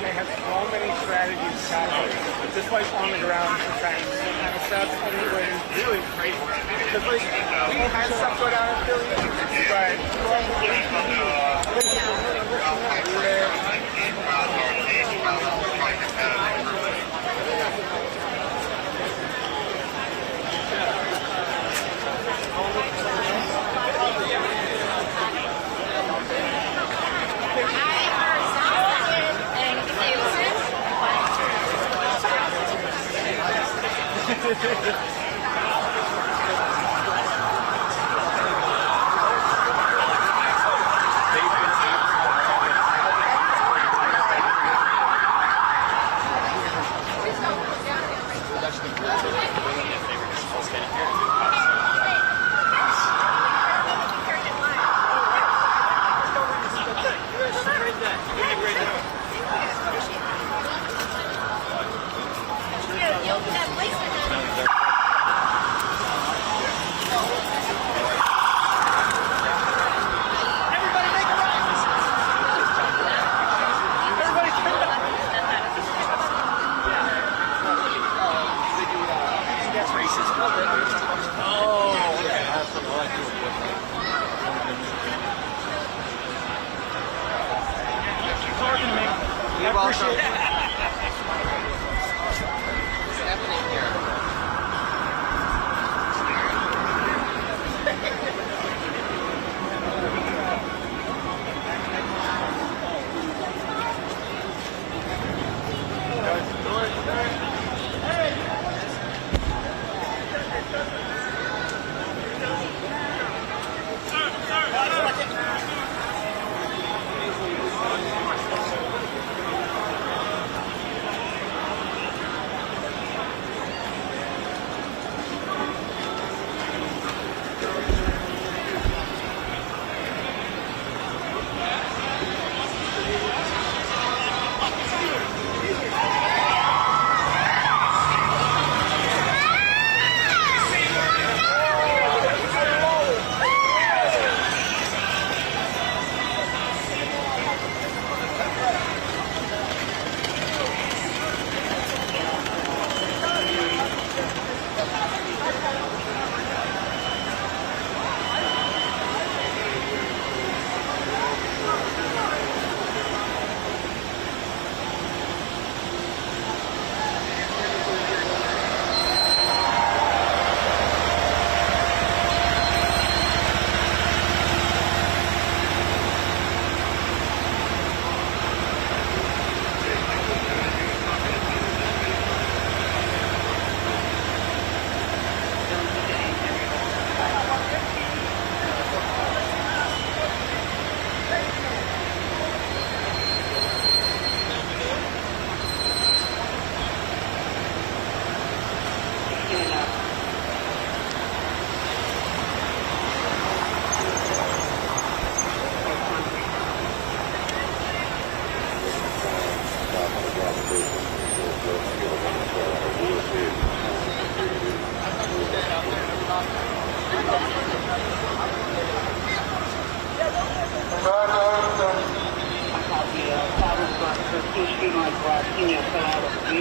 They have so many strategies just like on the ground sometimes kind of stuff, and it was really crazy. Because like we had stuff go down in Philly, but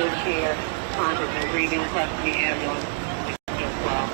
wheelchair, congress and breathing custody ambulance as well.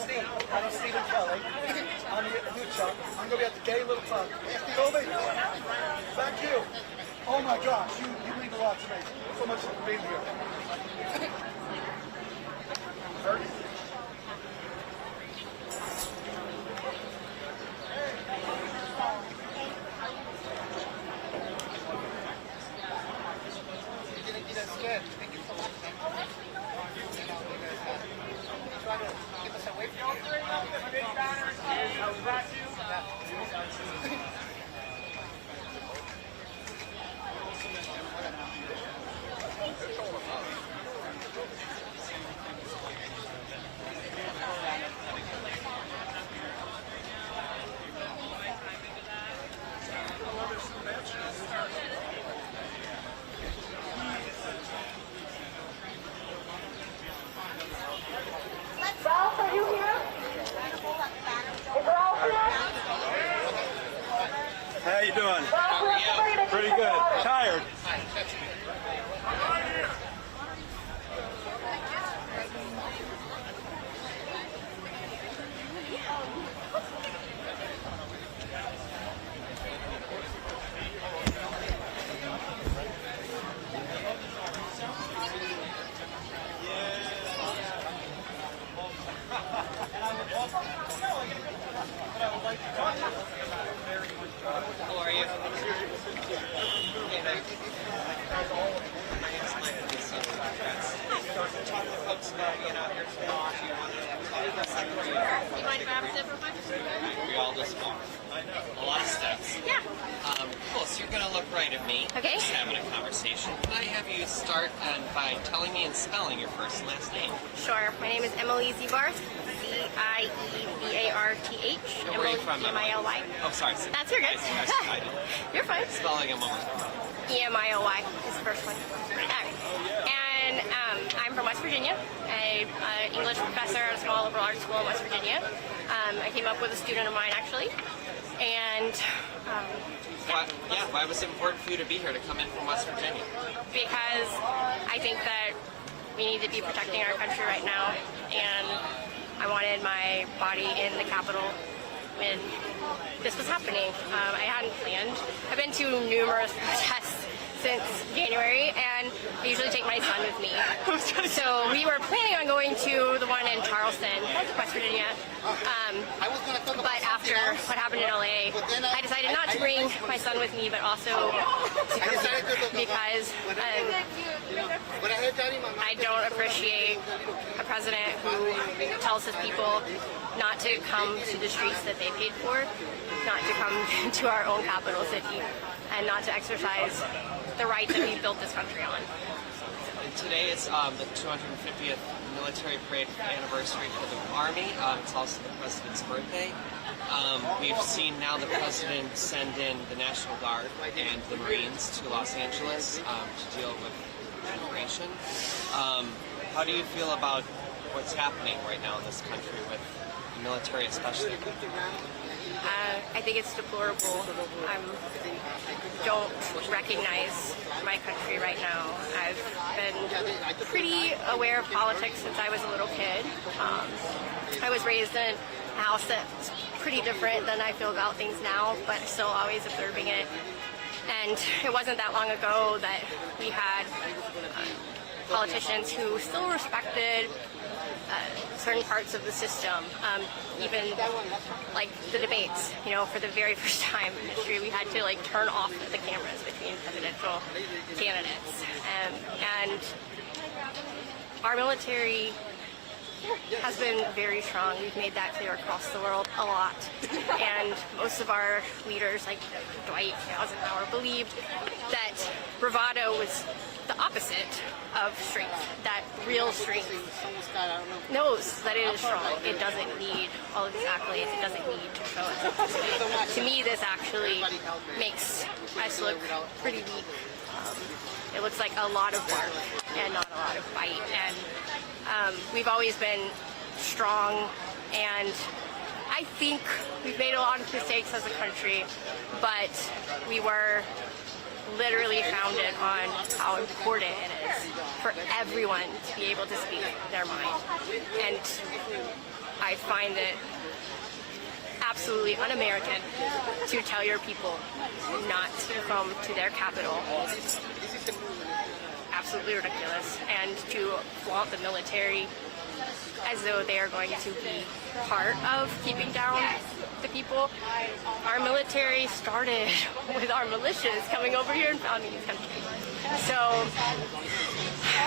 Steve. I'm Stephen Kelly. I'm the new Chuck. I'm going to be at the gay little club. Toby, thank you. Oh my gosh, you mean a lot to me. So much for being here. Ralph, are you here? Is Ralph here? How you doing? Ralph, we're afraid of Pretty you. good. Tired. How are you? Hey there. My name's Mike. Talk to folks about being out here today. If you want to talk You mind grab a sip of my we all just walk. A lot of steps. Yeah. Cool, so you're going to look right at me. Okay. Just having a conversation. Can I have you start by telling me and spelling your first and last name? Sure. My name is Emily Ziebarth. Z-I-E-B-A-R-T-H. Where are you from, Emily? E-M-I-L-Y. Oh, sorry. That's your good. You're fine. Spelling a moment. E-M-I-L-Y is the first one. Alright. And I'm from West Virginia. I'm an English professor at a small liberal arts school in West Virginia. I came up with a student of mine, actually. And why was it important for you to be here, to come in from West Virginia? because I think that we need to be protecting our country right now. And I wanted my body in the Capitol when this was happening. I hadn't planned. I've been to numerous protests since January, and I usually take my son with me. So we were planning on going to the one in Charleston, West Virginia. But after what happened in LA, I decided not to bring my son with me, but also because I don't appreciate a president who tells his people not to come to the streets that they paid for, not to come to our own capital city, and not to exercise the rights that we built this country on. And today is the 250th military parade anniversary for the Army. It's also the President's birthday. We've seen now the President send in the National Guard and the Marines to Los Angeles to deal with immigration. How do you feel about what's happening right now in this country with the military especially? I think it's deplorable. I don't recognize my country right now. I've been pretty aware of politics since I was a little kid. I was raised in a house that's pretty different than I feel about things now, but still always observing it. And it wasn't that long ago that we had politicians who still respected certain parts of the system, even like the debates. You know, for the very first time in history, we had to like turn off the cameras between presidential candidates, and our military has been very strong. We've made that clear across the world a lot, and most of our leaders, like Dwight Eisenhower, believed that bravado was the opposite of strength, that real strength knows that it is strong. It doesn't need all of these accolades. It doesn't need to show it. To me, this actually makes us look pretty weak. It looks like a lot of bark and not a lot of bite. And we've always been strong, and I think we've made a lot of mistakes as a country, but we were literally founded on how important it is for everyone to be able to speak their mind. And I find it absolutely un-American to tell your people not to come to their capital. Absolutely ridiculous. And to flaunt the military as though they are going to be part of keeping down the people. Our military started with our militias coming over here and founding this country. So,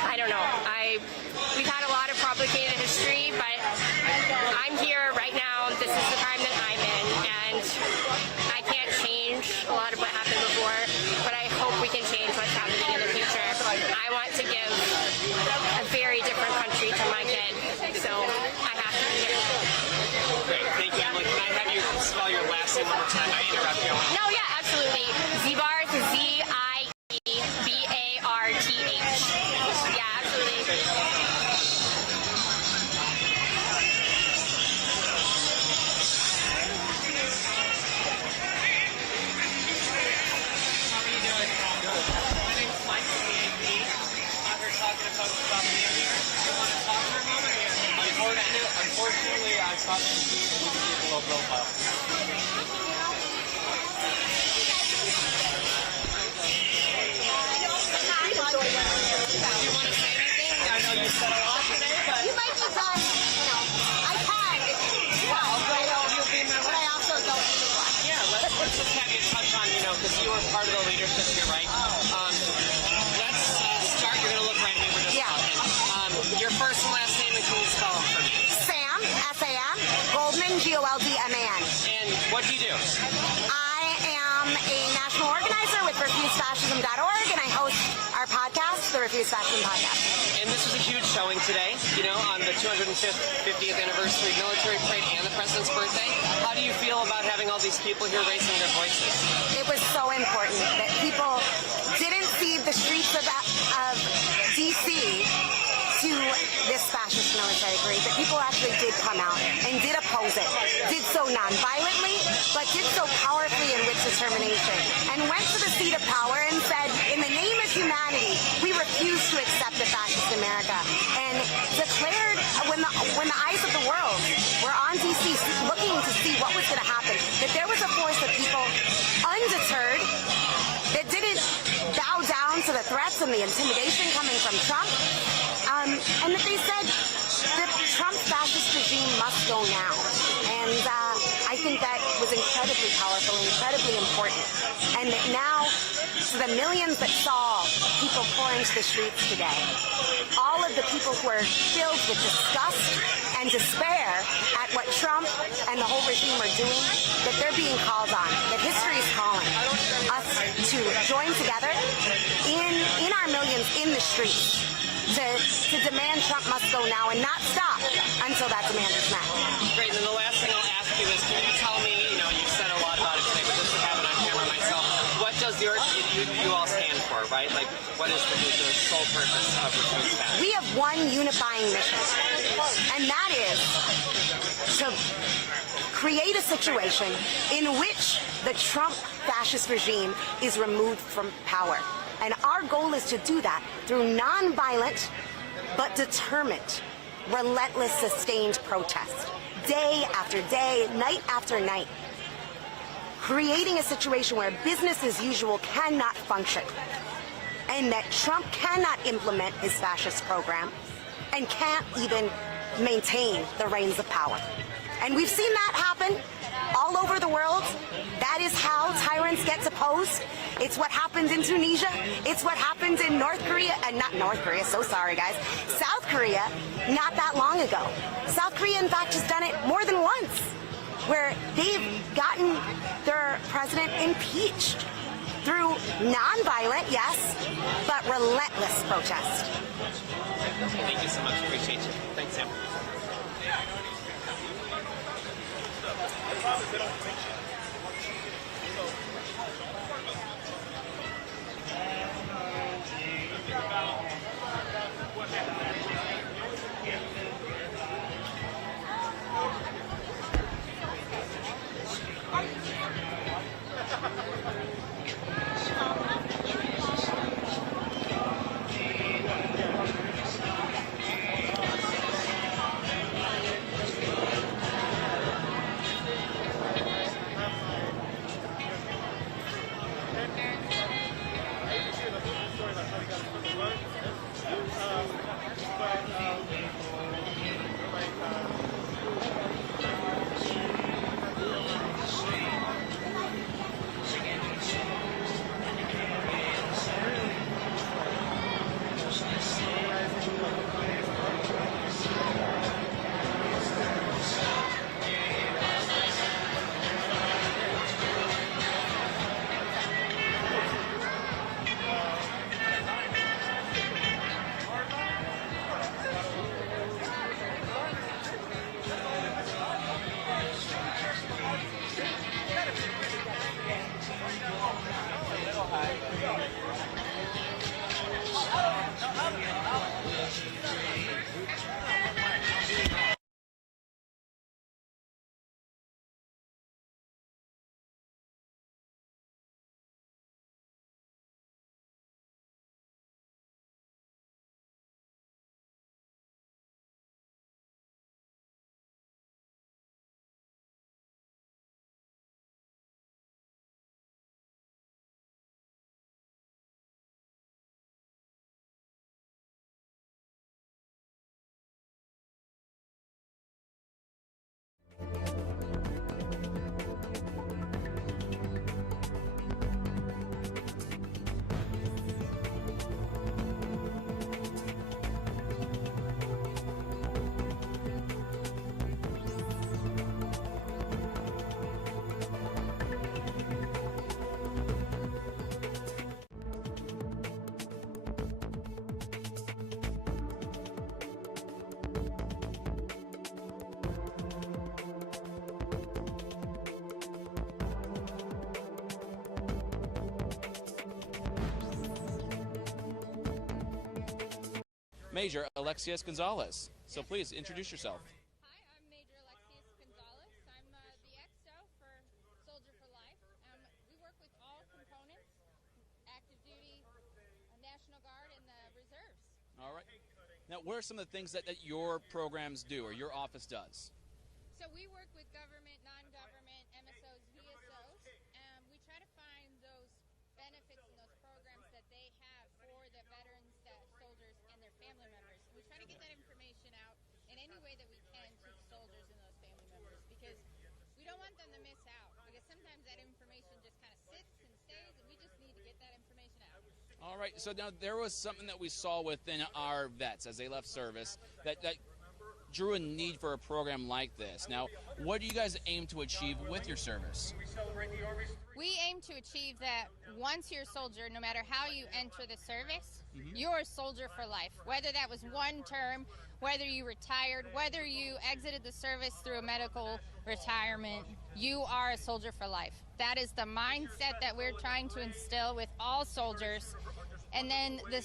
I don't know. We've had a lot of complicated history, but I'm here right now. This is the time that I'm in, and I can't change a lot of what happened before, but I hope we can change what's happening in the future. I want to give a very different country to my kid, so I have to be here. Great, thank you, Emily. Can I have you spell your last name one more time? I interrupt you. No, yeah, absolutely. Ziebarth, Z-I-E-B-A-R-T-H. Yeah, absolutely. Unfortunately, I thought you need to keep a low profile. Do you want to say anything? I know you said a lot today, but you might be done. I can. Well, but I also don't need one. Yeah, let's just have you touch on, because you were part of the leadership here, right? Let's start. You're going to look right here. We're just talking. Your first and last name, and can you spell them for me? Sam, S-A-M, Goldman, G-O-L-D-M-A-N. And what do you do? I am a national organizer with RefuseFascism.org, and I host our podcast, the Refuse Fascism Podcast. And this was a huge showing today, on the 250th anniversary military parade and the President's birthday. How do you feel about having all these people here raising their voices? It was so important that people didn't see the streets of D.C. to this fascist military parade, that people actually did come out and did oppose it, did so non-violently, but did so powerfully and with determination, and went to the seat of power and said, in the name of humanity, we refuse to accept a fascist America, and declared, when the eyes of the world were on D.C. looking to see what was going to happen, that there was a force of people undeterred, that didn't bow down to the threats and the intimidation coming from Trump, and that they said the Trump fascist regime must go now. And I think that was incredibly powerful, incredibly important. And that now, to the millions that saw people pour into the streets today, all of the people who are filled with disgust and despair at what Trump and the whole regime are doing, that they're being called on, that history is calling us to join together in our millions in the streets to demand Trump must go now and not stop until that demand is met. Great, and then the last thing I'll ask you is, can you tell me, you said a lot about it today, but just to have it on camera myself, what does you all stand for, right? Like, what is the sole purpose of Refuse Fascism? We have one unifying mission, and that is to create a situation in which the Trump fascist regime is removed from power. And our goal is to do that through non-violent but determined, relentless, sustained protest, day after day, night after night, creating a situation where business as usual cannot function, and that Trump cannot implement his fascist program and can't even maintain the reins of power. And we've seen that happen all over the world. That is how tyrants get deposed. It's what happened in Tunisia. It's what happened in North Korea, and not North Korea, so sorry guys, South Korea, not that long ago. South Korea, in fact, has done it more than once, where they've gotten their president impeached through non-violent, yes, but relentless protest. Thank you so much. Appreciate you. Thanks, Sam. Major Alexius Gonzalez. So please introduce yourself. Hi, I'm Major Alexius Gonzalez. I'm the XO for Soldier for Life. We work with all components, active duty, National Guard, and the reserves. All right. Now, what are some of the things that your programs do or your office does? So we work with government, non-government, MSOs, VSOs. We try to find those benefits and those programs that they have for the veterans, the soldiers, and their family members. And we try to get that information out in any way that we can to the soldiers and those family members, because we don't want them to miss out, because sometimes that information just kind of sits and stays, and we just need to get that information out. All right. So now there was something that we saw within our vets as they left service that drew a need for a program like this. Now, what do you guys aim to achieve with your service? We aim to achieve that once you're a soldier, no matter how you enter the service, you're a soldier for life. Whether that was one term, whether you retired, whether you exited the service through a medical retirement, you are a soldier for life. That is the mindset that we're trying to instill with all soldiers. And then the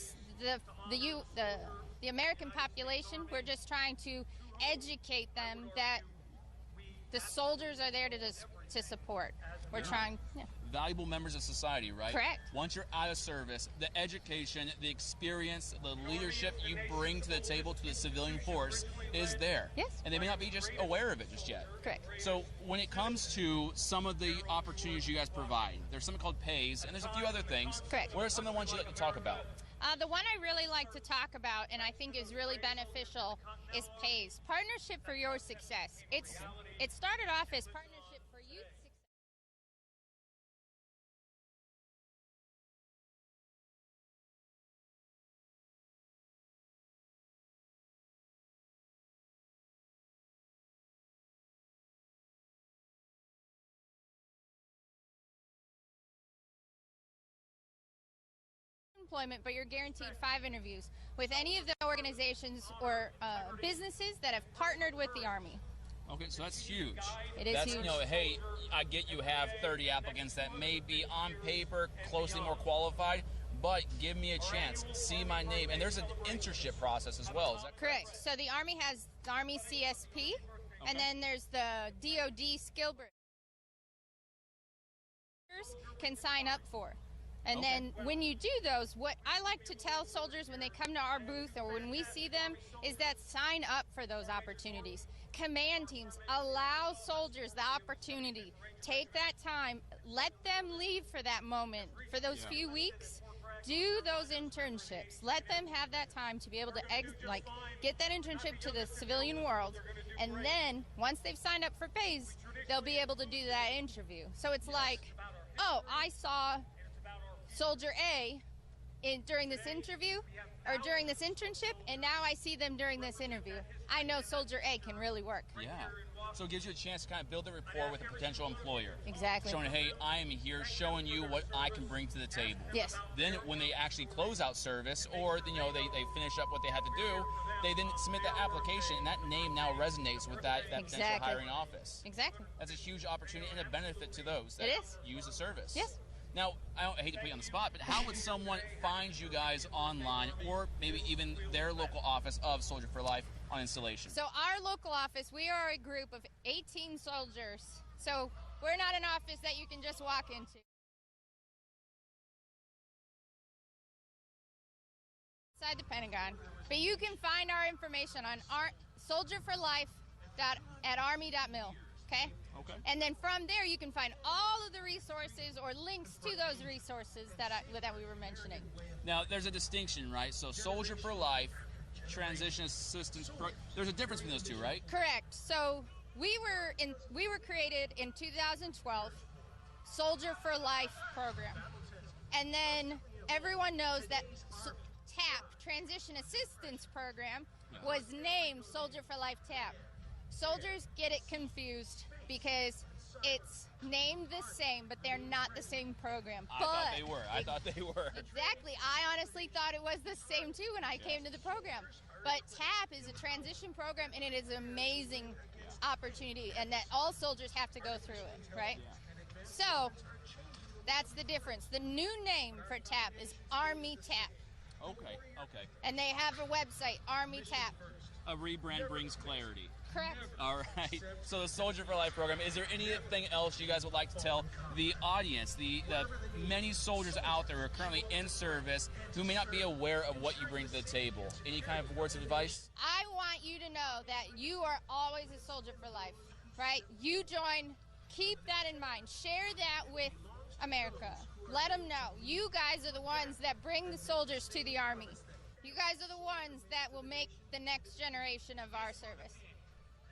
American population, we're just trying to educate them that the soldiers are there to support. We're trying. Yeah. Valuable members of society, right? Correct. Once you're out of service, the education, the experience, the leadership you bring to the table to the civilian force is there. Yes. And they may not be just aware of it just yet. Correct. So when it comes to some of the opportunities you guys provide, there's something called pays, and there's a few other things. Correct. What are some of the ones you'd like to talk about? The one I really like to talk about, and I think is really beneficial, is PAYS, Partnership for Your Success. It started off as Partnership for Youth Success. Employment, but you're guaranteed 5 interviews with any of the organizations or businesses that have partnered with the Army. Okay, so that's huge. It is that's, huge. You know, hey, I get you have 30 applicants that may be on paper closely more qualified, but give me a chance, see my name, and there's an internship process as well. Is that correct? So the Army has the Army CSP, and then there's the DoD skill bridge can sign up for. And then when you do those, what I like to tell soldiers when they come to our booth or when we see them is that sign up for those opportunities. Command teams allow soldiers the opportunity. Take that time. Let them leave for that moment, for those few weeks. Do those internships. Let them have that time to be able to get that internship to the civilian world. And then once they've signed up for PAYS, they'll be able to do that interview. So it's like, oh, I saw Soldier A during this interview or during this internship, and now I see them during this interview. I know Soldier A can really work. Yeah. So it gives you a chance to kind of build a rapport with a potential employer. Exactly. Showing, hey, I am here, showing you what I can bring to the table. Yes. Then when they actually close out service, or they finish up what they had to do, they then submit that application, and that name now resonates with that potential hiring office. Exactly. That's a huge opportunity and a benefit to those that use the service. Yes. Now, I hate to put you on the spot, but how would someone find you guys online, or maybe even their local office of Soldier for Life on installation? So our local office, we are a group of 18 soldiers. So we're not an office that you can just walk into. Inside the Pentagon. But you can find our information on soldierforlife.army.mil. Okay? Okay. And then from there, you can find all of the resources or links to those resources that we were mentioning. Now, there's a distinction, right? So Soldier for Life, Transition Assistance there's a difference between those two, right? Correct. So we were created in 2012, Soldier for Life program. And then everyone knows that TAP, Transition Assistance Program, was named Soldier for Life TAP. Soldiers get it confused because it's named the same, but they're not the same program. I thought they were. Exactly. I honestly thought it was the same too when I came to the program. But TAP is a transition program, and it is an amazing opportunity, and that all soldiers have to go through it, right? So that's the difference. The new name for TAP is Army TAP. Okay. And they have a website, Army TAP. A rebrand brings clarity. Correct. All right. So the Soldier for Life program, is there anything else you guys would like to tell the audience, the many soldiers out there who are currently in service who may not be aware of what you bring to the table? Any kind of words of advice? I want you to know that you are always a soldier for life, right? You join, keep that in mind. Share that with America. Let them know. You guys are the ones that bring the soldiers to the Army. You guys are the ones that will make the next generation of our service.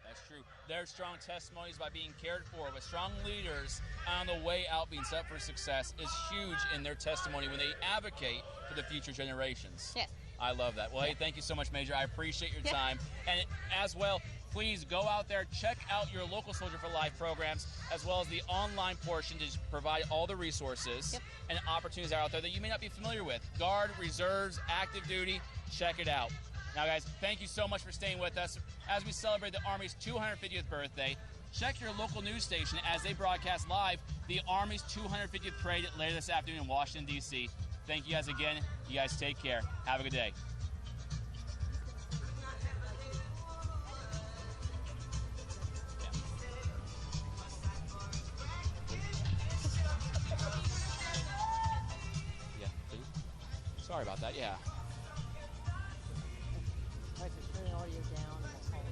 That's true. Their strong testimonies by being cared for with strong leaders on the way out being set for success is huge in their testimony when they advocate for the future generations. Yes. I love that. Well, hey, thank you so much, Major. I appreciate your time. And as well, please go out there, check out your local Soldier for Life programs, as well as the online portion to provide all the resources and opportunities out there that you may not be familiar with. Guard, reserves, active duty, check it out. Now, guys, thank you so much for staying with us as we celebrate the Army's 250th birthday. Check your local news station as they broadcast live the Army's 250th parade later this afternoon in Washington, D.C. Thank you guys again. You guys take care. Have a good day. Yeah, please. Sorry about that, yeah. I just turn the audio down and we'll call it.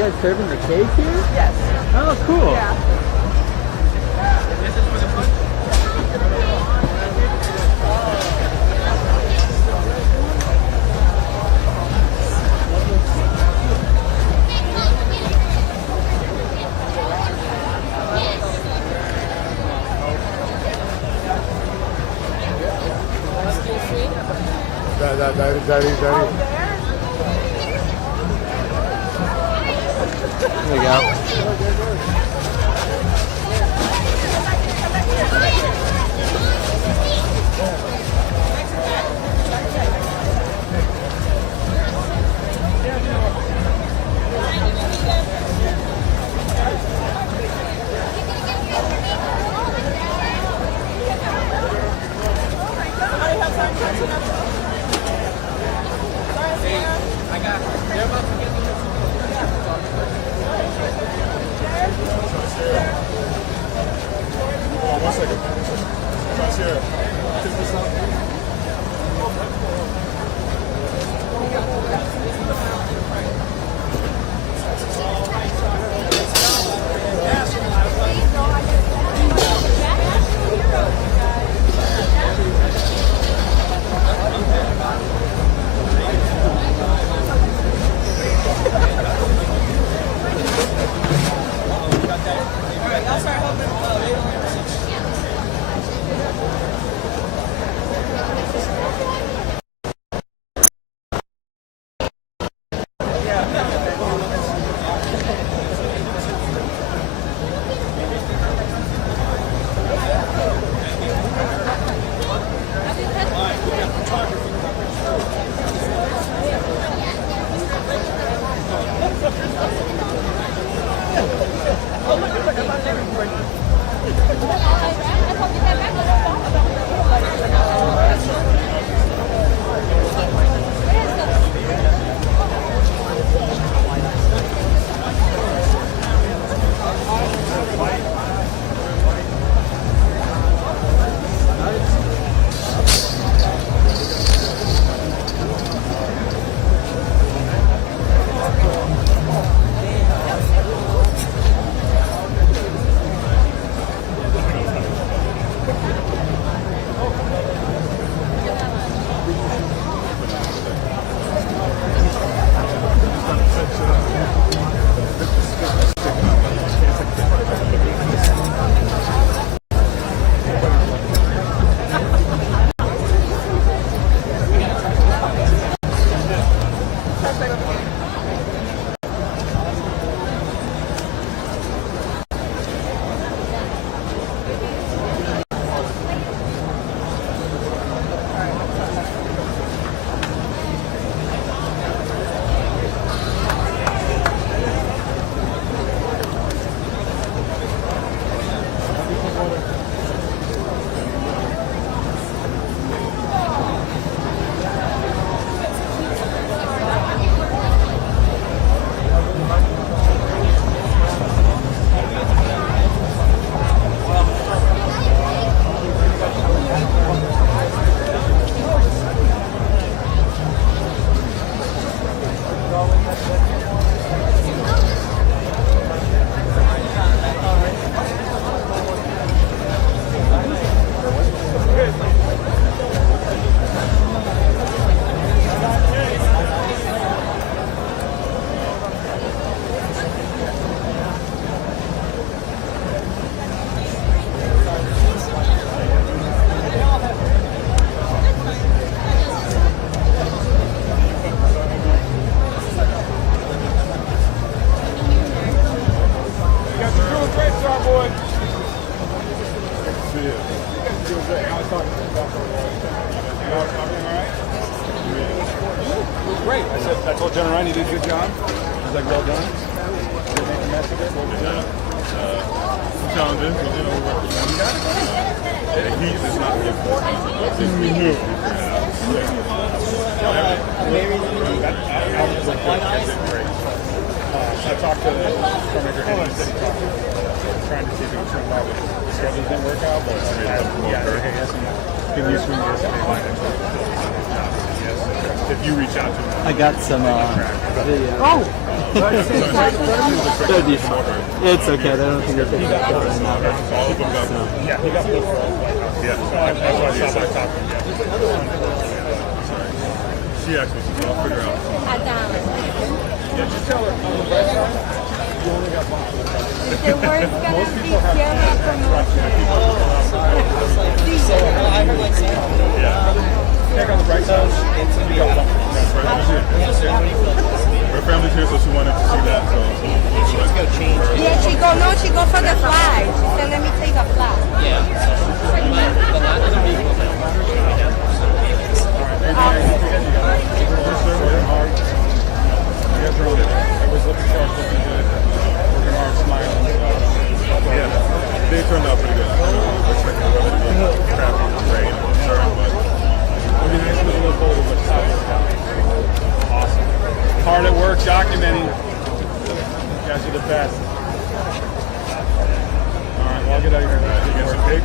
You guys serving the cake here? Yes. Oh, cool. Yeah. Daddy. There you go. Great. I told General Ryan you did a good job. He's like, well done. Did make a mess of it. What was that? Challenges. The heat is not good for us. I talked to Stormaker and he said he talked to trying to see if he could swing by, but the schedule didn't work out. But can you swing yesterday? If you reach out to him. I got some video. Oh! They're decent. It's okay. I don't think they're taking that shot right now. Yeah, he got the yeah, that's why I talked to him. She actually said, I'll figure out. Yeah, just tell her on the west side, you only got one. The word's gonna be camera promotion. Check on the bright side. Her family's here, so she wanted to see that. So let's go change. Yeah, she go for the flag. She said, let me take a flag. Yeah. Everyone's looking sharp, looking good, working hard, smiling. Yeah, they turned out pretty good. We're expecting the weather to be crappy and rain and concern, but it'll be nice to be a little colder, but it's awesome. Hard at work, documenting. You guys are the best. All right, well, I'll get out of here. You guys are big.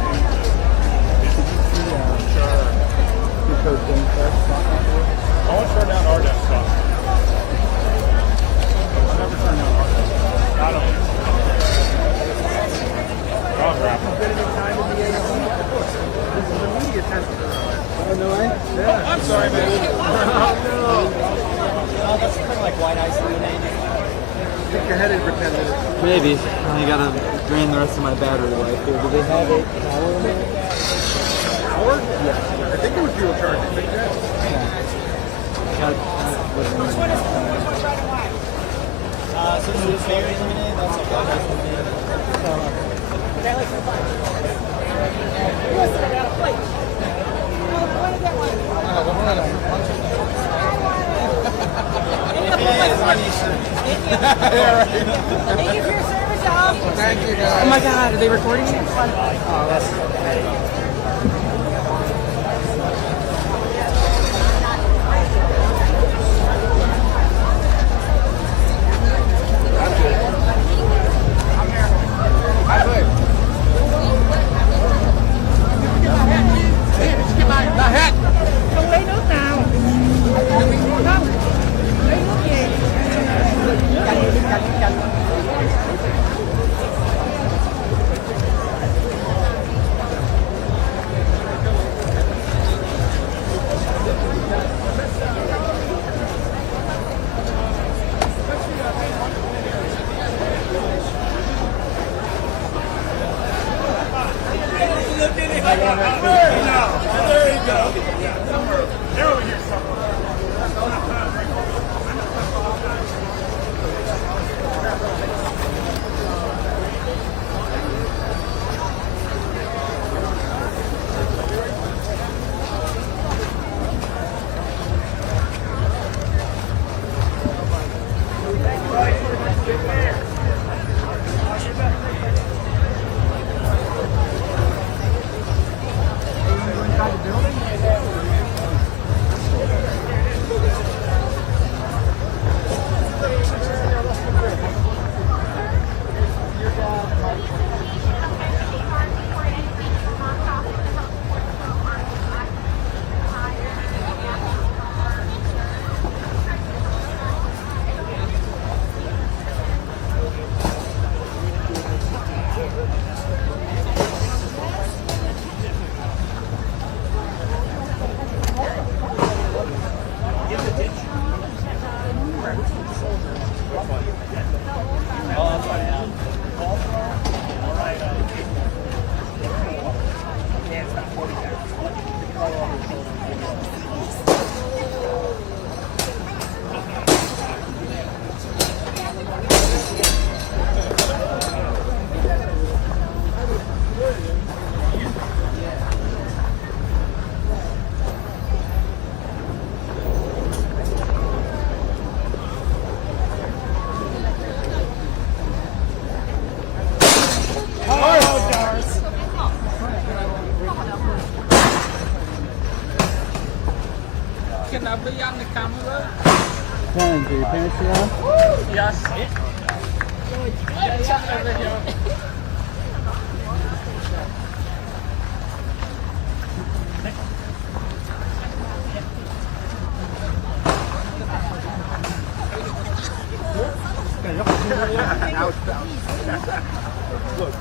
I want to turn down our desktop. I'll never turn down our desktop. I don't. I'll wrap it. Oh, I'm sorry, man. Oh, that's kind of like white ice lemonade. Stick your head in for 10 minutes. Maybe. I gotta drain the rest of my battery life here. Do they have a power in there? Power? Yeah. I think it was fuel charging. Which one is red and white? So this is berry lemonade. That's okay. Listen, I got a plate. I want to get one. Thank you for your service, y'all. Thank you, guys. Oh my God, are they recording me? Oh, that's. Are your parents around? Yes. Now it's down. Look.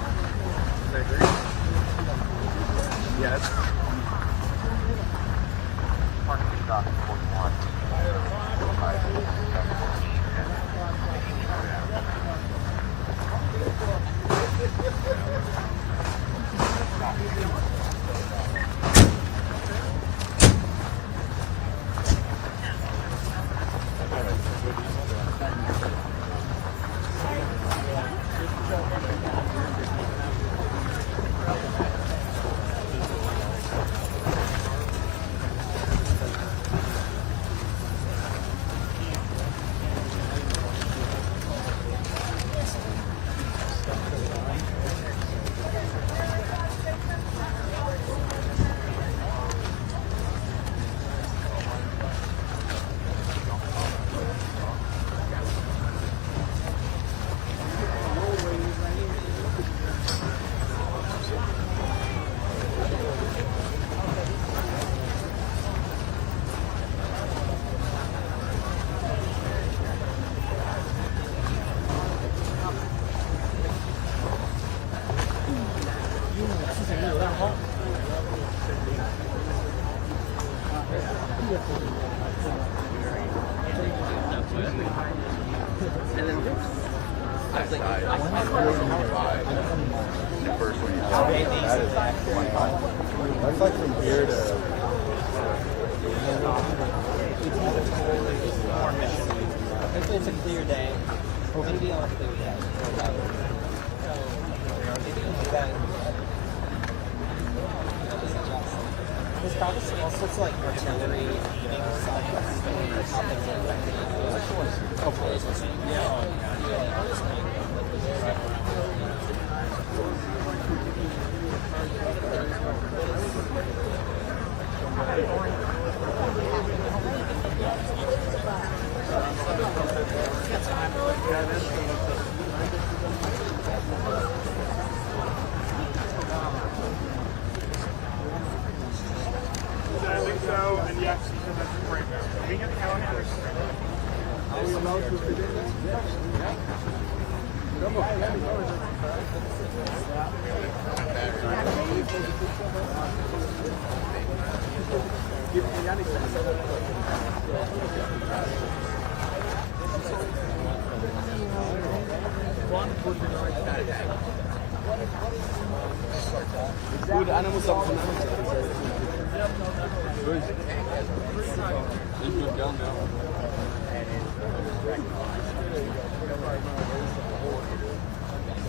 Yes. That's like from here to. It's a clear day. We're going to be on a clear day. There's probably all sorts of like artillery aiming I think so, and yes, that's great. Can we get the Callahan? Are we allowed to fit in there? Come أنا مصاب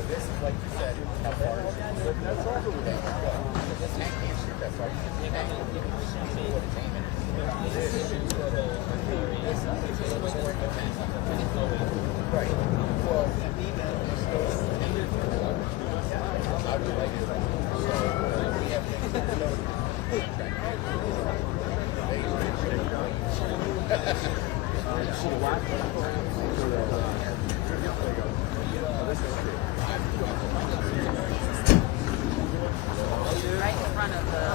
This is like you said, how far is it? That's also the tank can't shoot that far. You can't right. Well, how do you like it? So we Right in front of the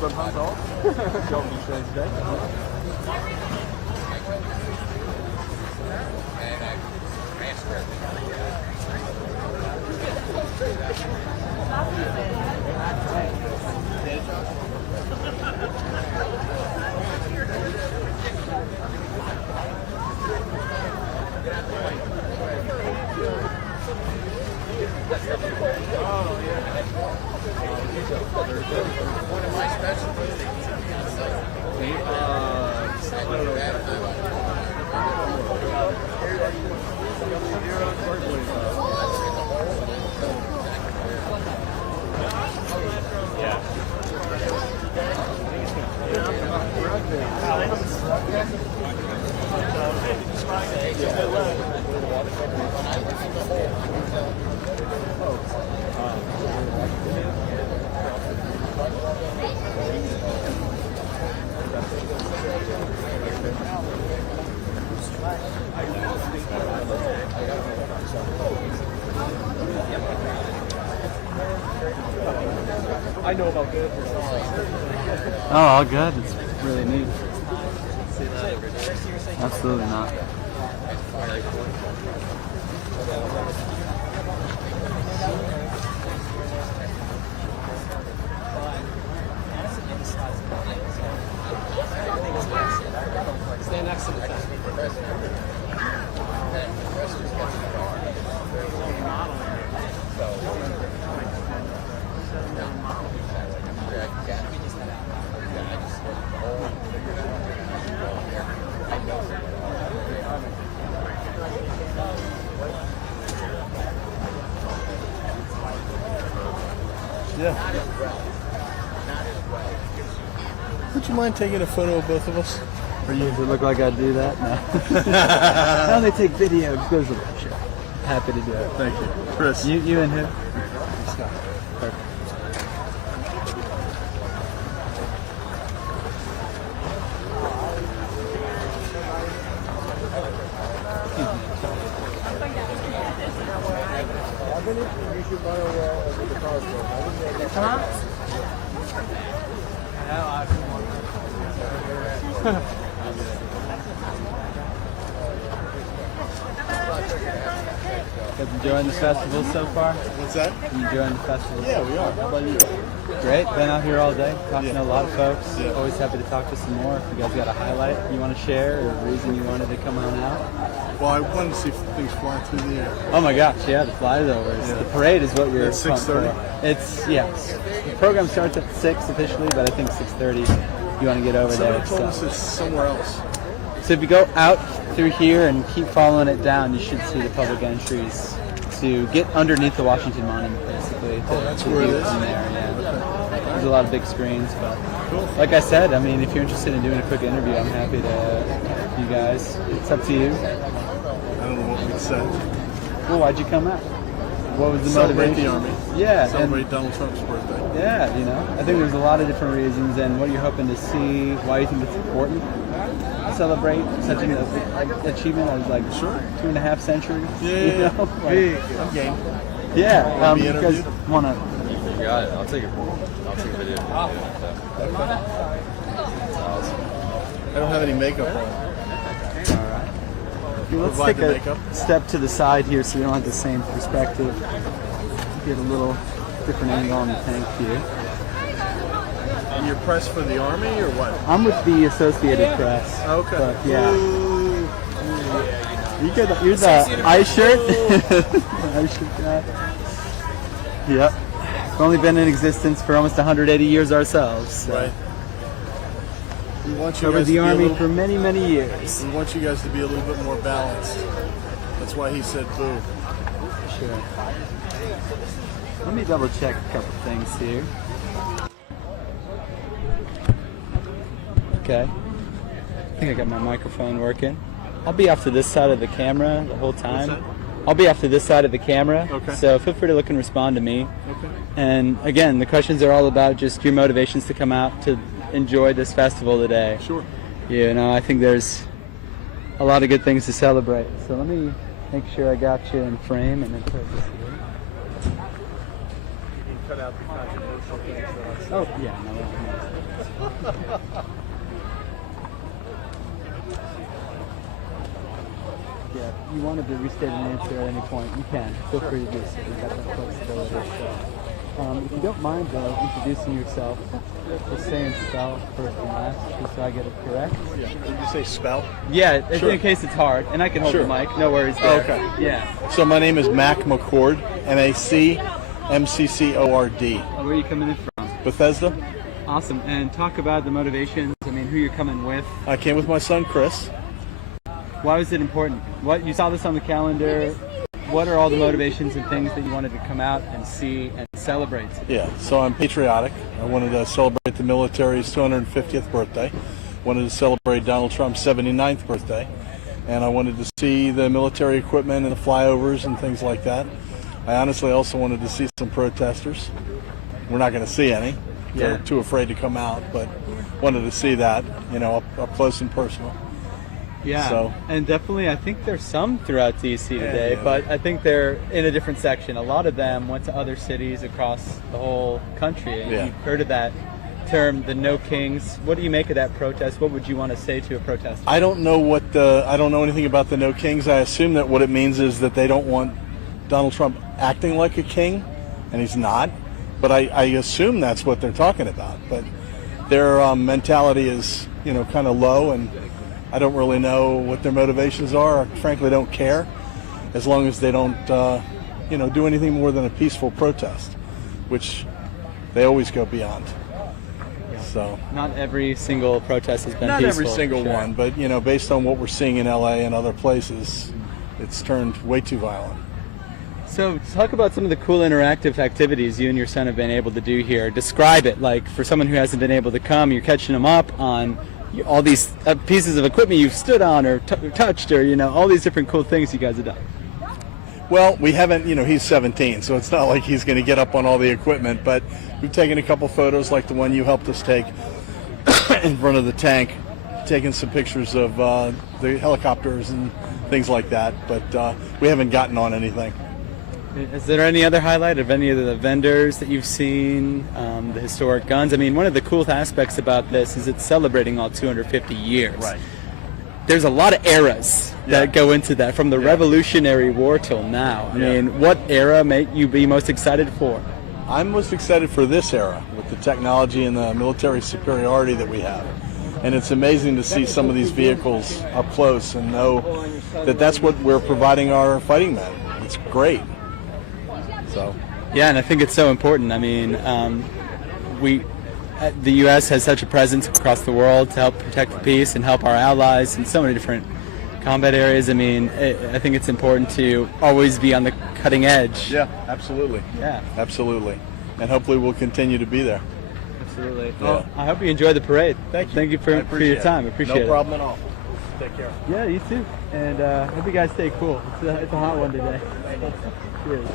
sometimes off. Don't be strange day. one of my specialties I know about this. Oh, all good. It's really neat. Absolutely not. Stand next to the desk. Yeah. Would you mind taking a photo of both of us? For you to look like I do that? No. I only take video. It goes with the show. Happy to do it. Thank you. Chris. You and who? Scott. Perfect. Guys enjoying the festival so far? What's that? You enjoying the festival? Yeah, we are. How about you? Great. Been out here all day, talking to a lot of folks. Yeah. Always happy to talk to some more. If you guys got a highlight you want to share or a reason you wanted to come on out. Well, I wanted to see things fly through the air. Oh my gosh, yeah, the flyovers. Yeah. The parade is what you're It's pumped 6:30. for. It's, yes. The program starts at 6 officially, but I think 6:30 you want to get over Somebody there. told So. us it's somewhere else. So if you go out through here and keep following it down, you should see the public entries to get underneath the Washington Monument, basically. That's where it view is? from there, yeah. Okay. There's a lot of big screens, but Cool. like I said, I mean, if you're interested in doing a quick interview, I'm happy to help you guys. It's up to you. I don't know what we'd say. Well, why'd you come out? What was the Celebrate motivation? the Army. Yeah. Celebrate Donald Trump's birthday. Yeah, you know, I think there's a lot of different reasons, and what you're hoping to see, why you think it's important to celebrate such an achievement as like 2.5 centuries. Yeah, you know? Like, big. I'm game. Yeah, Be you guys interviewed? want to. You got it. I'll take a video. I don't have any makeup on. Let's Provide take the a makeup. step to the side here so we don't have the same perspective. Get a little different angle on the tank here. And you're pressed for the Army or what? I'm with the Associated Press. Okay. But yeah. Ooh. You're the ice shirt? Ice shirt guy. Yep. We've only been in existence for almost 180 years ourselves. So. Right. We want you Covered guys the to be a Army little, for many, many years. we want you guys to be a little bit more balanced. That's why he said boo. Sure. Let me double check a couple things here. Okay. I think I got my microphone working. I'll be off to this side of the camera the whole time. I'll be off to this side of the camera. Okay. So feel free to look and respond to me. Okay. And again, the questions are all about just your motivations to come out to enjoy this festival today. Sure. You know, I think there's a lot of good things to celebrate. So let me make sure I got you in frame and then put this here. You cut out the controversial things that I said. Oh, yeah. No. Yeah, if you wanted to restate an answer at any point, you can. Feel free to do so. You've got that flexibility. So, if you don't mind, though, introducing yourself, just say and spell first and last, just so I get it correct. Yeah. Did you say spell? Yeah, Sure. in case it's hard, and I can hold Sure. the mic. No worries Oh, there. okay. Yeah. So my name is Mac McCord, MacMcCord. Where are you coming in from? Bethesda. Awesome. And talk about the motivations. I mean, who you're coming with. I came with my son Chris. Why was it important? What you saw this on the calendar? What are all the motivations and things that you wanted to come out and see and celebrate? Yeah, so I'm patriotic. I wanted to celebrate the military's 250th birthday. Wanted to celebrate Donald Trump's 79th birthday. And I wanted to see the military equipment and the flyovers and things like that. I honestly also wanted to see some protesters. We're not going to see any. Yeah. They're too afraid to come out, but wanted to see that, you know, up close and personal. Yeah, So, and definitely I think there's some throughout DC today, yeah. but I think they're in a different section. A lot of them went to other cities across the whole country. And Yeah. you've heard of that term, the No Kings. What do you make of that protest? What would you want to say to a protest? I don't know I don't know anything about the No Kings. I assume that what it means is that they don't want Donald Trump acting like a king, and he's not. But I assume that's what they're talking about. But their mentality is, kind of low, and I don't really know what their motivations are. I frankly don't care, as long as they don't, do anything more than a peaceful protest, which they always go beyond. So not every single protest has been not peaceful. every single for sure. one, but based on what we're seeing in LA and other places, it's turned way too violent. So talk about some of the cool interactive activities you and your son have been able to do here. Describe it, like for someone who hasn't been able to come, you're catching them up on all these pieces of equipment you've stood on or touched, or all these different cool things you guys have done. Well, we haven't, he's 17, so it's not like he's going to get up on all the equipment, but we've taken a couple photos like the one you helped us take in front of the tank, taken some pictures of the helicopters and things like that, but we haven't gotten on anything. Is there any other highlight of any of the vendors that you've seen, the historic guns? I mean, one of the cool aspects about this is it's celebrating all 250 years. Right. There's a lot of eras that go into that, from the Revolutionary War till now. I mean, what era may you be most excited for? I'm most excited for this era with the technology and the military superiority that we have. And it's amazing to see some of these vehicles up close and know that that's what we're providing our fighting men. It's great. So. Yeah, and I think it's so important. I mean, the U.S. has such a presence across the world to help protect the peace and help our allies in so many different combat areas. I mean, I think it's important to always be on the cutting edge. Yeah, absolutely. Yeah. Absolutely. And hopefully we'll continue to be there. Absolutely. Yeah. Well, I hope you enjoy the parade. Thank you. Thank you for your time. I appreciate it. No problem at all. Take care. Yeah, you too. And hope you guys stay cool. It's a hot one today. Cheers.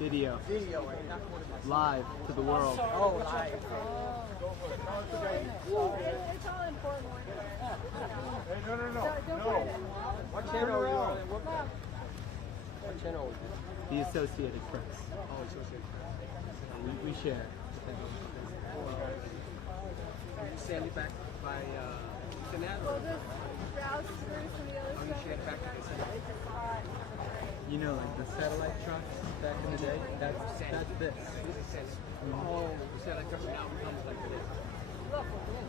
Video. Live to the world. Oh, live. It's all important. Hey, no. What channel are you on? What channel is it? The Associated Press. Oh, Associated Press. We share. You send it back by internet? Or you share it back to the internet? You know, like the satellite trucks back in the day? That's this. Oh, the satellite trucks now becomes like this.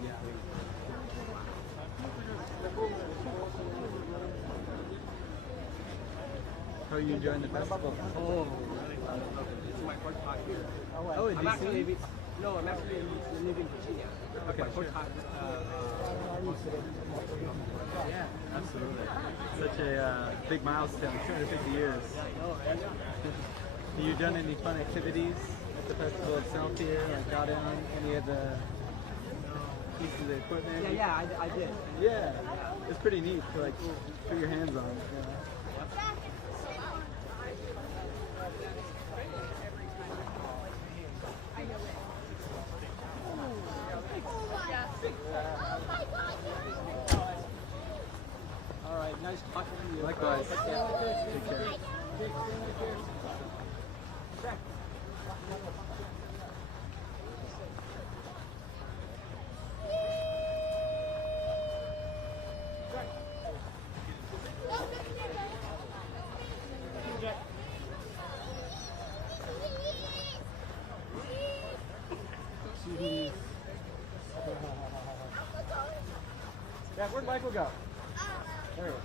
Yeah. How are you enjoying the festival? Oh, really? I love it. This is my first time here. Oh, in I'm DC? actually living, no, I'm actually living in Virginia. Okay, My first time. Yeah, absolutely. Such a big milestone, 250 years. Yeah, I know, right? Have you done any fun activities at the festival itself here? Like got in on any of the pieces of equipment? Yeah, I did. Yeah, it's pretty neat to like put your hands on it. You know? All right, nice talking to you. Likewise. Take care. Take care. Jeez. Yeah, where'd Michael go? There he is.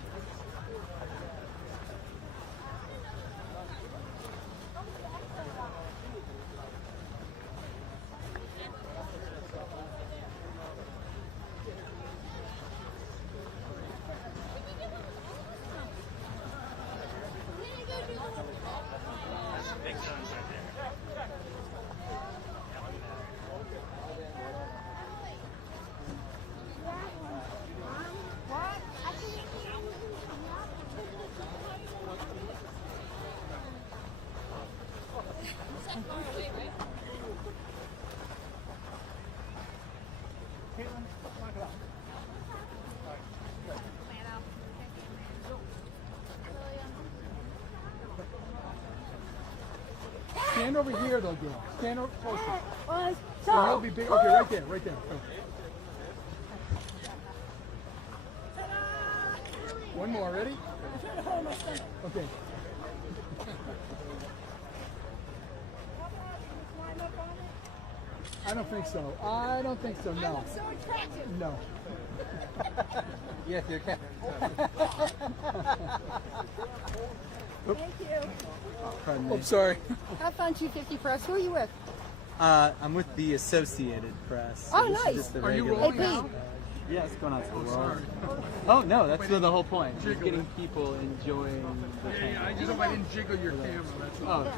Stand over here though, Gail. Stand over closer. So he'll be big. Okay, right there, right there. One more, ready? Okay. I don't think so. I don't think so, no. I'm so attractive. No. Yes, you can. Thank you. Pardon me. Oh, sorry. Have fun, 250 Press. Who are you with? I'm with the Associated Press. Oh, this is nice. just the Are you regular- rolling now? Yeah, it's going out to the world. Sorry. Oh no, that's the whole point. Just getting people enjoying the Yeah, I just hope I didn't jiggle your camera. That's all. Oh,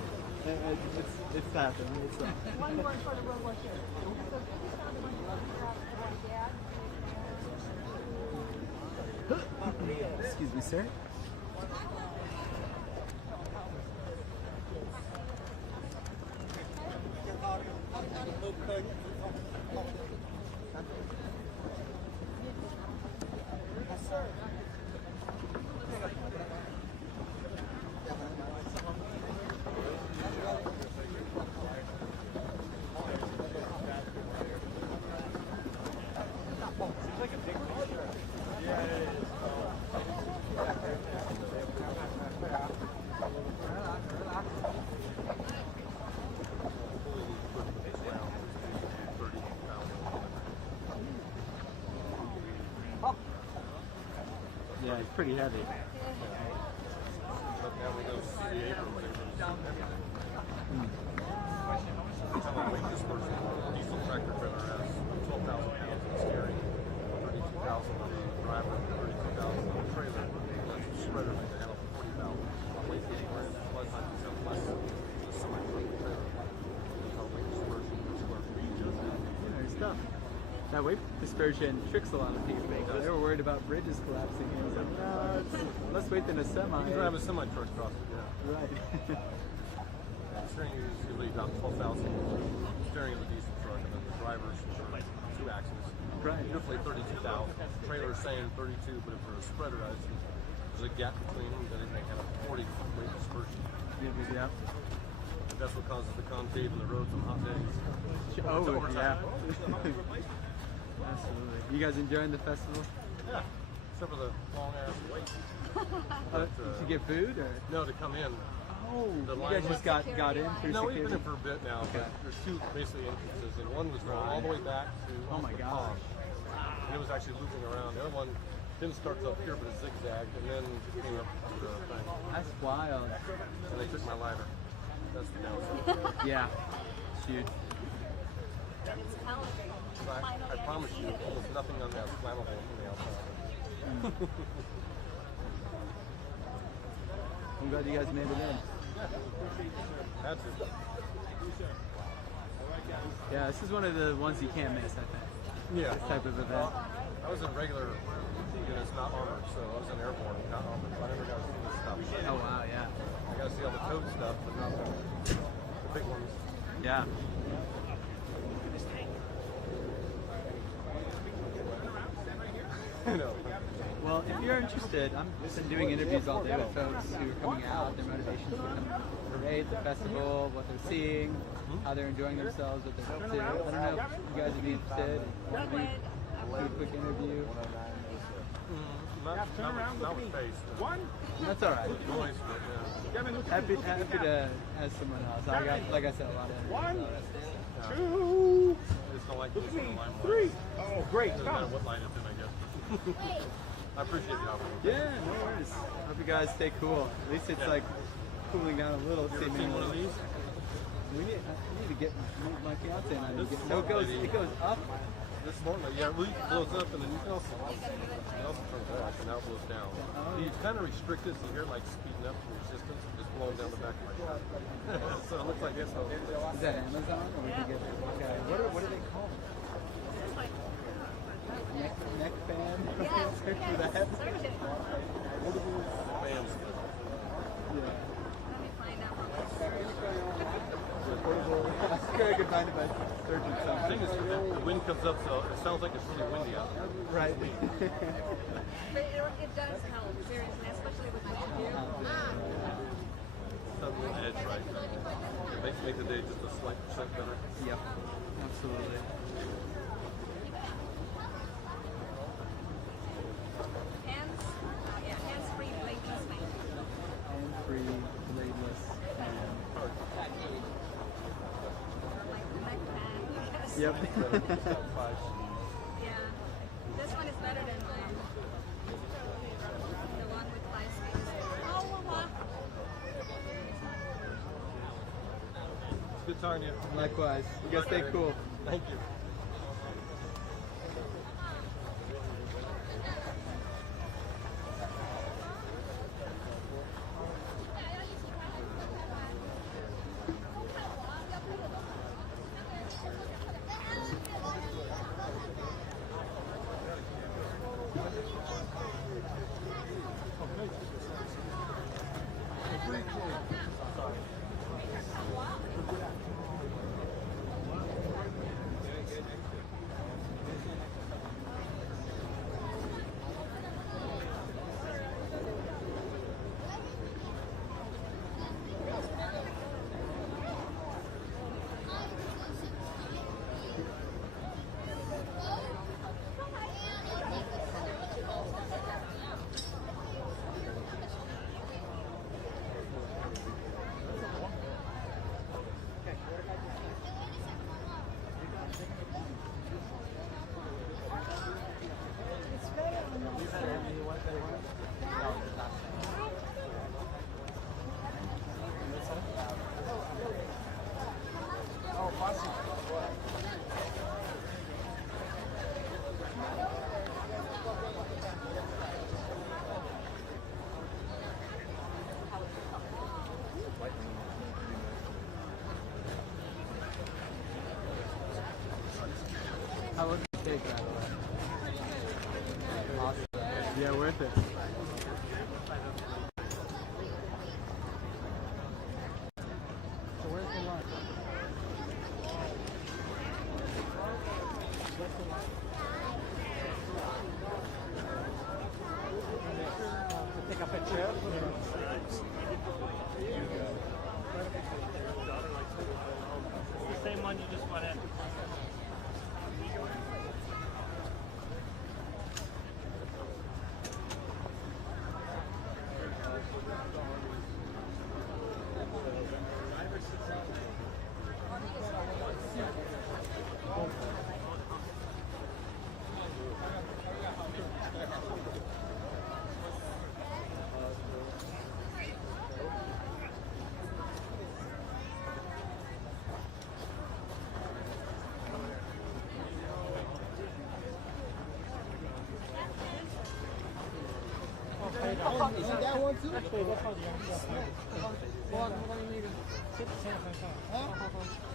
it's happening. It's One more for the World War II. Excuse me, sir. Yeah, it's pretty heavy. Diesel tractor trailer has 12,000 pounds of steering, 32,000 on the driver, 32,000 on the trailer. That's spreader thing to handle 40,000. Weight anywhere is plus 100% less than a semi-truck trailer. That's how weight dispersion per square feet. Nice stuff. That weight dispersion tricks a lot of people. They were worried about bridges collapsing. And it's like, no, it's less weight than a semi. You can drive a semi-truck across it, yeah. Right. Steering is usually about 12,000 steering of a diesel truck, and then the driver's two axles. Right. Usually 32,000. Trailer's saying 32, but if there's a spreader, there's a gap between them, then it may have a 40 weight dispersion. first. Yeah. That's what causes the concave and the roads on hot days. Oh, It's overtime. yeah. Absolutely. You guys enjoying the festival? Yeah. Except for the long ass wait. To get food or? No, to come in. Oh, The you line guys just got in through No, we've security? been in for a bit now, but there's two basically entrances, and one was going all the way back to Oh my the gosh. pond. And it was actually looping around. The other one didn't start up here, but it zigzagged, and then came up to the thing. That's wild. And they took my lighter. That's the downside. Yeah, it's huge. So I promise you, almost nothing on that is flammable from the outside. I'm glad you guys made it in. Had to. Yeah, this is one of the ones you can't miss, I think. Yeah. This type of event. I was in regular units, not armored, so I was in airborne, not armored. So I never got to see this stuff. Oh wow, yeah. I got to see all the toad stuff, but not the big ones. Yeah. You know. Well, if you're interested, I'm just doing interviews all day with folks who are coming out, their motivations for coming to the parade, the festival, what they're seeing, how they're enjoying themselves, what they're up to. I don't know if you guys would be interested. Do a quick interview. Not with face. That's all right. Noise, but yeah. Happy to have someone else. I got, like I said, a lot of One, Yeah. two, I just don't like this in the limelight. three. Oh, great. Doesn't matter what light it's in, I guess. I appreciate the opportunity. Yeah, no worries. Hope you guys stay cool. At least it's like cooling down a little. You ever seen one of these? I need to get my fiance and I need to get. No, it goes up. This morning, yeah, it blows up and then you can also turns off and now it blows down. You kind of restrict it so you hear it like speeding up from resistance and just blowing down the back of my car. So it looks like this. Is that Amazon or did you get it? Okay. What are they called? Neck fan? Search for that. Fans. Yeah. Portable. I'm sure I could find it by searching The something. thing is, the wind comes up, so it sounds like it's really windy out there. Right. But it does help, seriously, especially with what you do. Something with the edge, right? It makes the day just a slight percent better. Yep. Absolutely. Hands-free, bladeless fan. Hand-free, bladeless fan. Like the neck fan, I guess. Yep. Yeah. This one is better than mine. The one with 5 speeds. Oh, wow. It's good talking to you. Likewise. You guys stay cool. Thank you. The same one you just went in. that one too? Actually, that's how the young stuff happens. Well, I'm going to sit the same thing.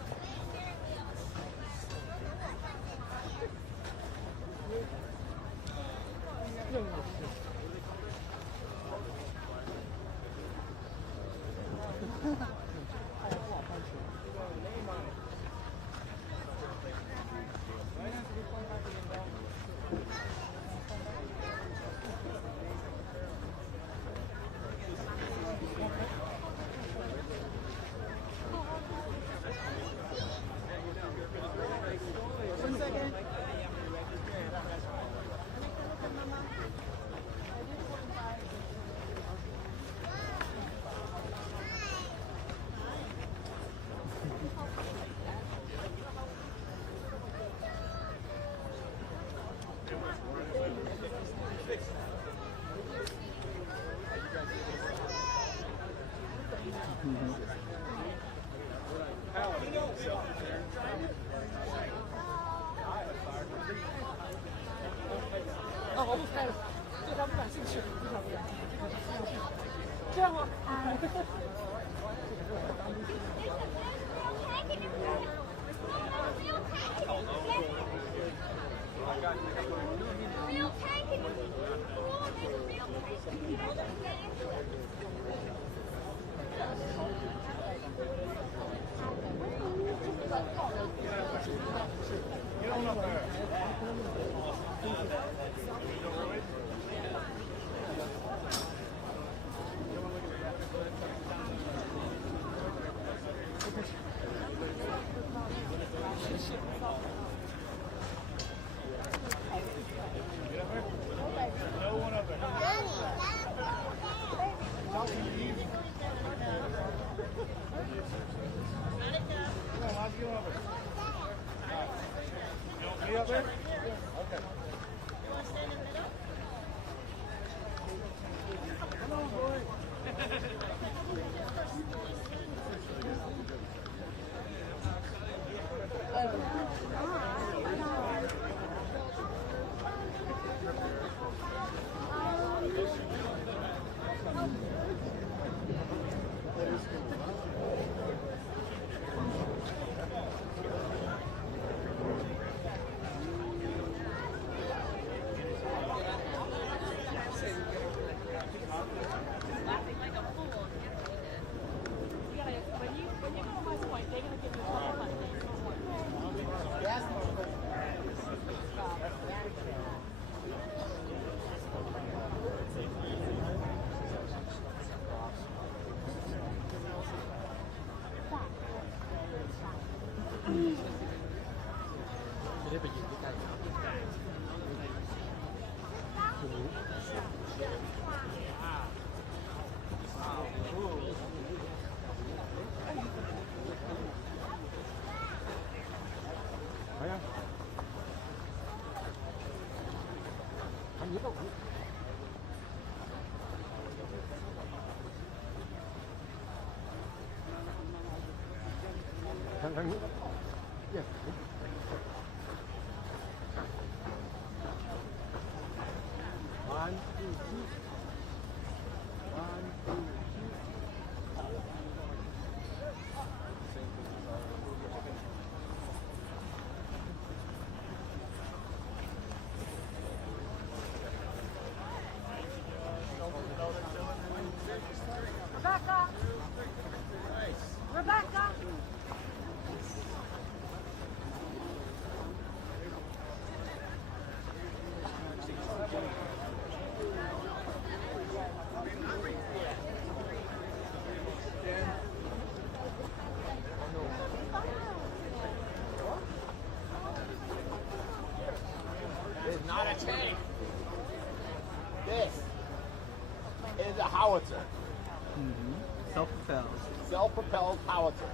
Self-propelled. Self-propelled howitzer.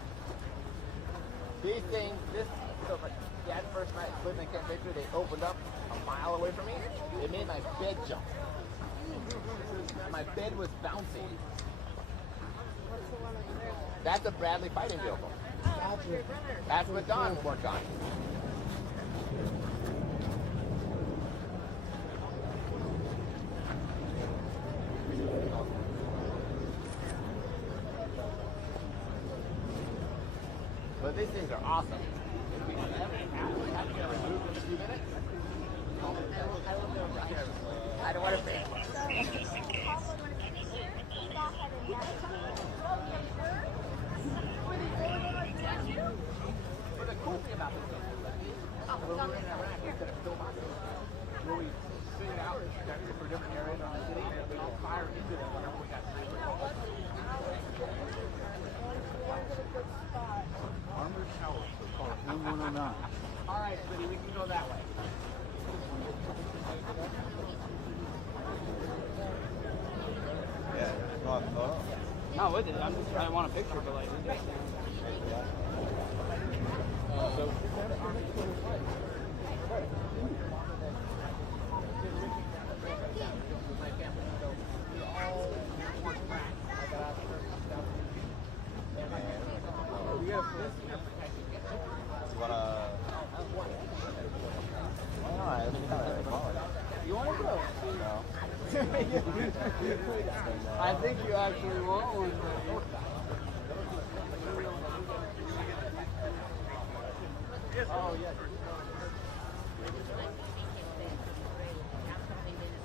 These things, so that first night living in Camp Victory, they opened up a mile away from me. They made my bed jump. My bed was bouncing. That's a Bradley fighting vehicle. That's what Don worked on. But these things are awesome. I don't want to pay. But the cool thing about this is when we were in Iraq, we set up pillboxes where we sing out for different areas on the city and we all fire into them whenever we got free. Armored howitzer called M109. All right, Smitty, we can go that way. Yeah, not photo. No, with it. I want a picture, but like. You want to go? No. I think you actually want one. Oh, yeah.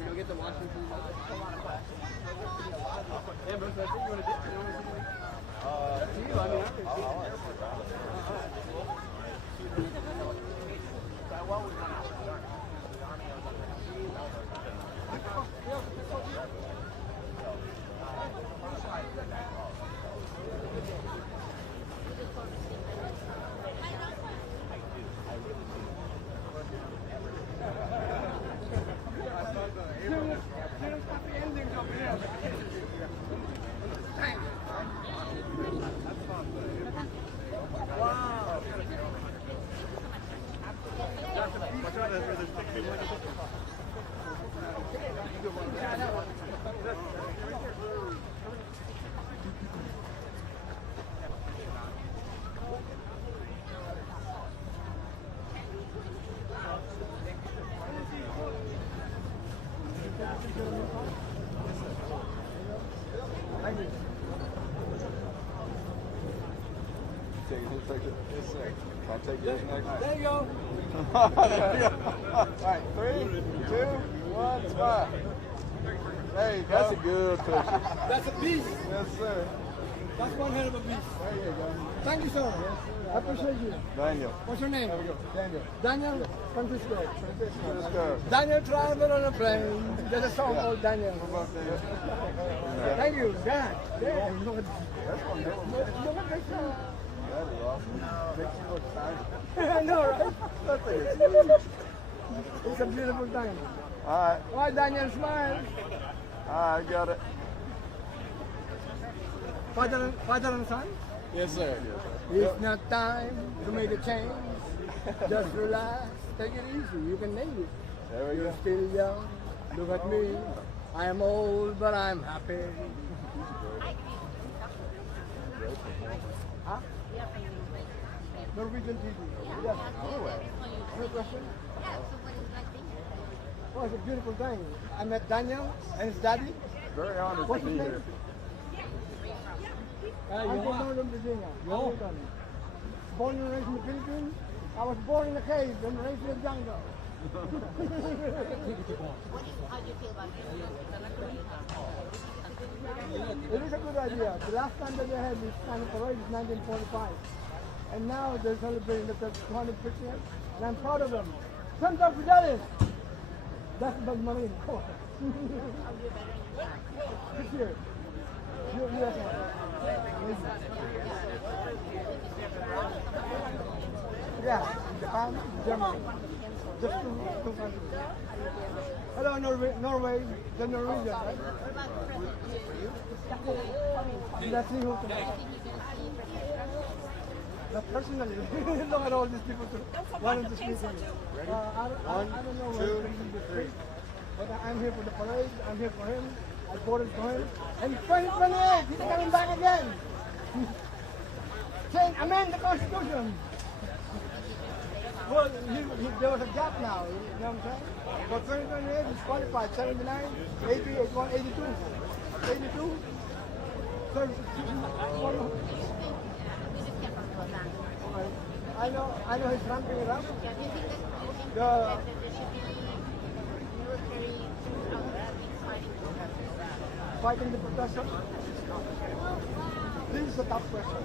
You don't get the Washington. Yeah, but I think you want to do it. Up to you. I mean, I can see Yes, sir. Can I take yours next? There you go. All right, 3, 2, 1, smile. There you go. That's a good picture. That's a beast. Yes, sir. That's one hell of a beast. There you go. Thank you, sir. I appreciate you. Daniel. What's your name? There we go. Daniel. Daniel Francisco. Let's go. Daniel traveled on a plane. There's a song called Daniel. Thank you. God. Damn. That's one hell of a picture. That is awesome. Makes you look tiny. I know, right? That thing is huge. It's a beautiful thing. All right. Why Daniel smile? I got it. Father and son? Yes, sir. It's not time to make a change. Just relax. Take it easy. You can make it. There we You're go. still young. Look at me. I am old, but I'm happy. Huh? Norwegian TV. Yes. Norway. No question? Oh, it's a beautiful thing. I met Daniel and his daddy. Very honored What's to his be name? here. I'm from Northern Virginia. Hamilton. Born and raised in the Philippines. I was born in a cave and raised in the jungle. How do you feel about It is a good idea. The last time that they had this kind of parade was 1945. And now they're celebrating the 250th. And I'm proud of them. Santa Fidelis! That's the Marine Corps. 6 years. U.S. Yeah, Japan, Germany. Just two countries. Hello, Norway, the Norwegian, right? Let's see who tonight. Personally, look at all these people wanting to speak. Ready? I don't know where he's going to speak, but I'm here for the parade. I'm here for him. I voted for him. And 2028, he's coming back again. Saying, amend the Constitution. Well, there was a gap now, you know what I'm saying? For 2028, he's qualified. 79, 80, 81, 82. 82? 36. I know he's ramping it up. Fighting the protesters. This is a tough question.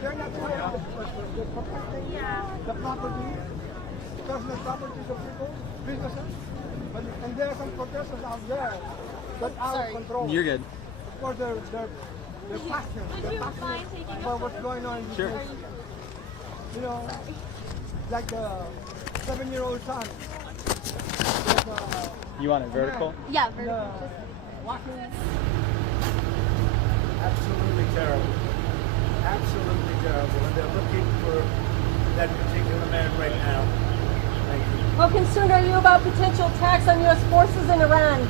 They're not fighting the protecting the property, personal properties of people, businesses. And there are some protesters out there that are out of control. You're good. Of course, they're passionate. They're passionate about what's going on in this nation. You know, like the 7-year-old son. You want it vertical? Yeah, vertical. Absolutely terrible. Absolutely terrible. And they're looking for that particular man right now. Thank you. How concerned are you about potential attacks on U.S. forces in Iran?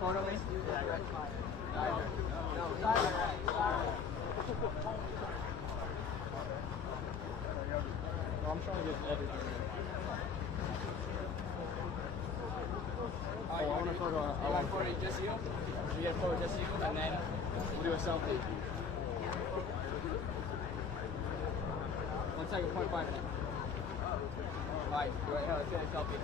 want to photo me? I'm trying to get everything in. I want to photo. I want to photo just you. We get a photo just you, and then we'll do a selfie. 1 second, 0.5 minutes. Alright, right now, let's get a selfie.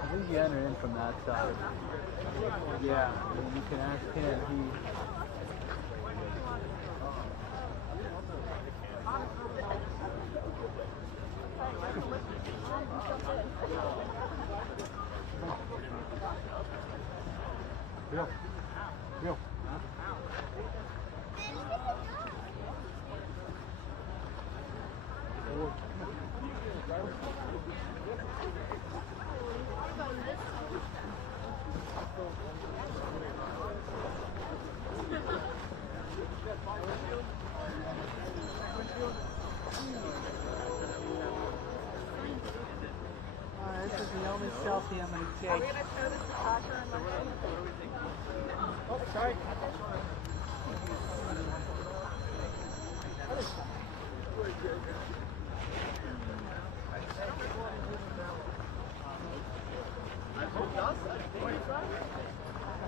I think you enter in from that side. Yeah, and you can ask him. Bill. Bill. This is the only selfie I'm going to take. Are we going to show this to Sasha and Lexi? Oh, sorry.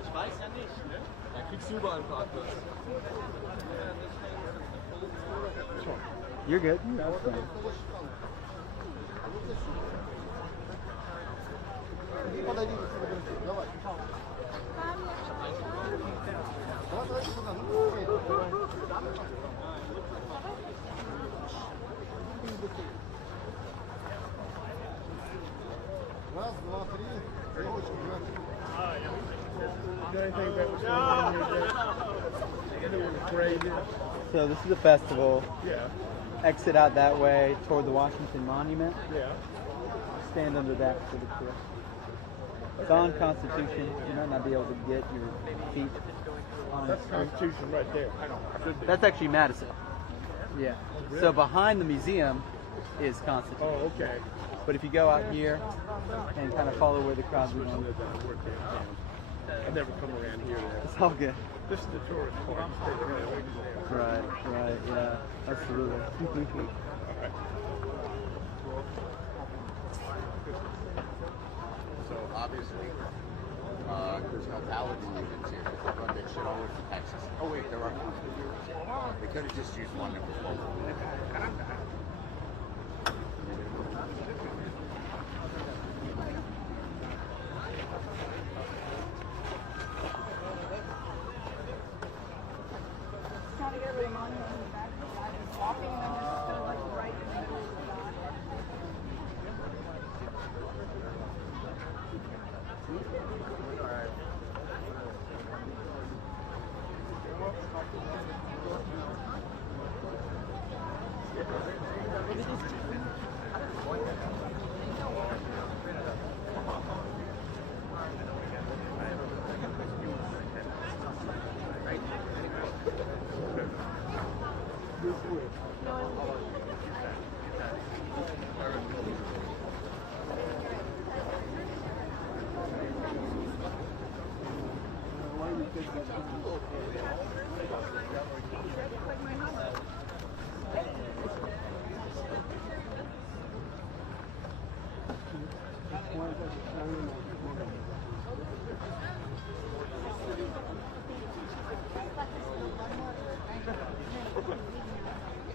Ich weiß ja nicht, ne? Da kriegst du überall einen Parkplatz. You're good. That's fine. Раз, два, три. Девочка, anything that was going on here? So this is a festival. Yeah. Exit out that way toward the Washington Monument. Yeah. Stand under that for the tour. It's on Constitution. You might not be able to get your feet on That's the street. Constitution right there. That's actually Madison. Yeah. Really? So behind the museum is Constitution. Oh, okay. But if you go out here and kind of follow where the crowd's going, I never come around here. it's all good. This is the tourist part. Right, yeah, absolutely. So obviously, there's no paladin units here. They run that shit all over Texas. Oh wait, there are conspirators. They could have just used one number 4. Trying to get everybody on the back of the side and walking, and then they're just going to like right in the middle of the lot.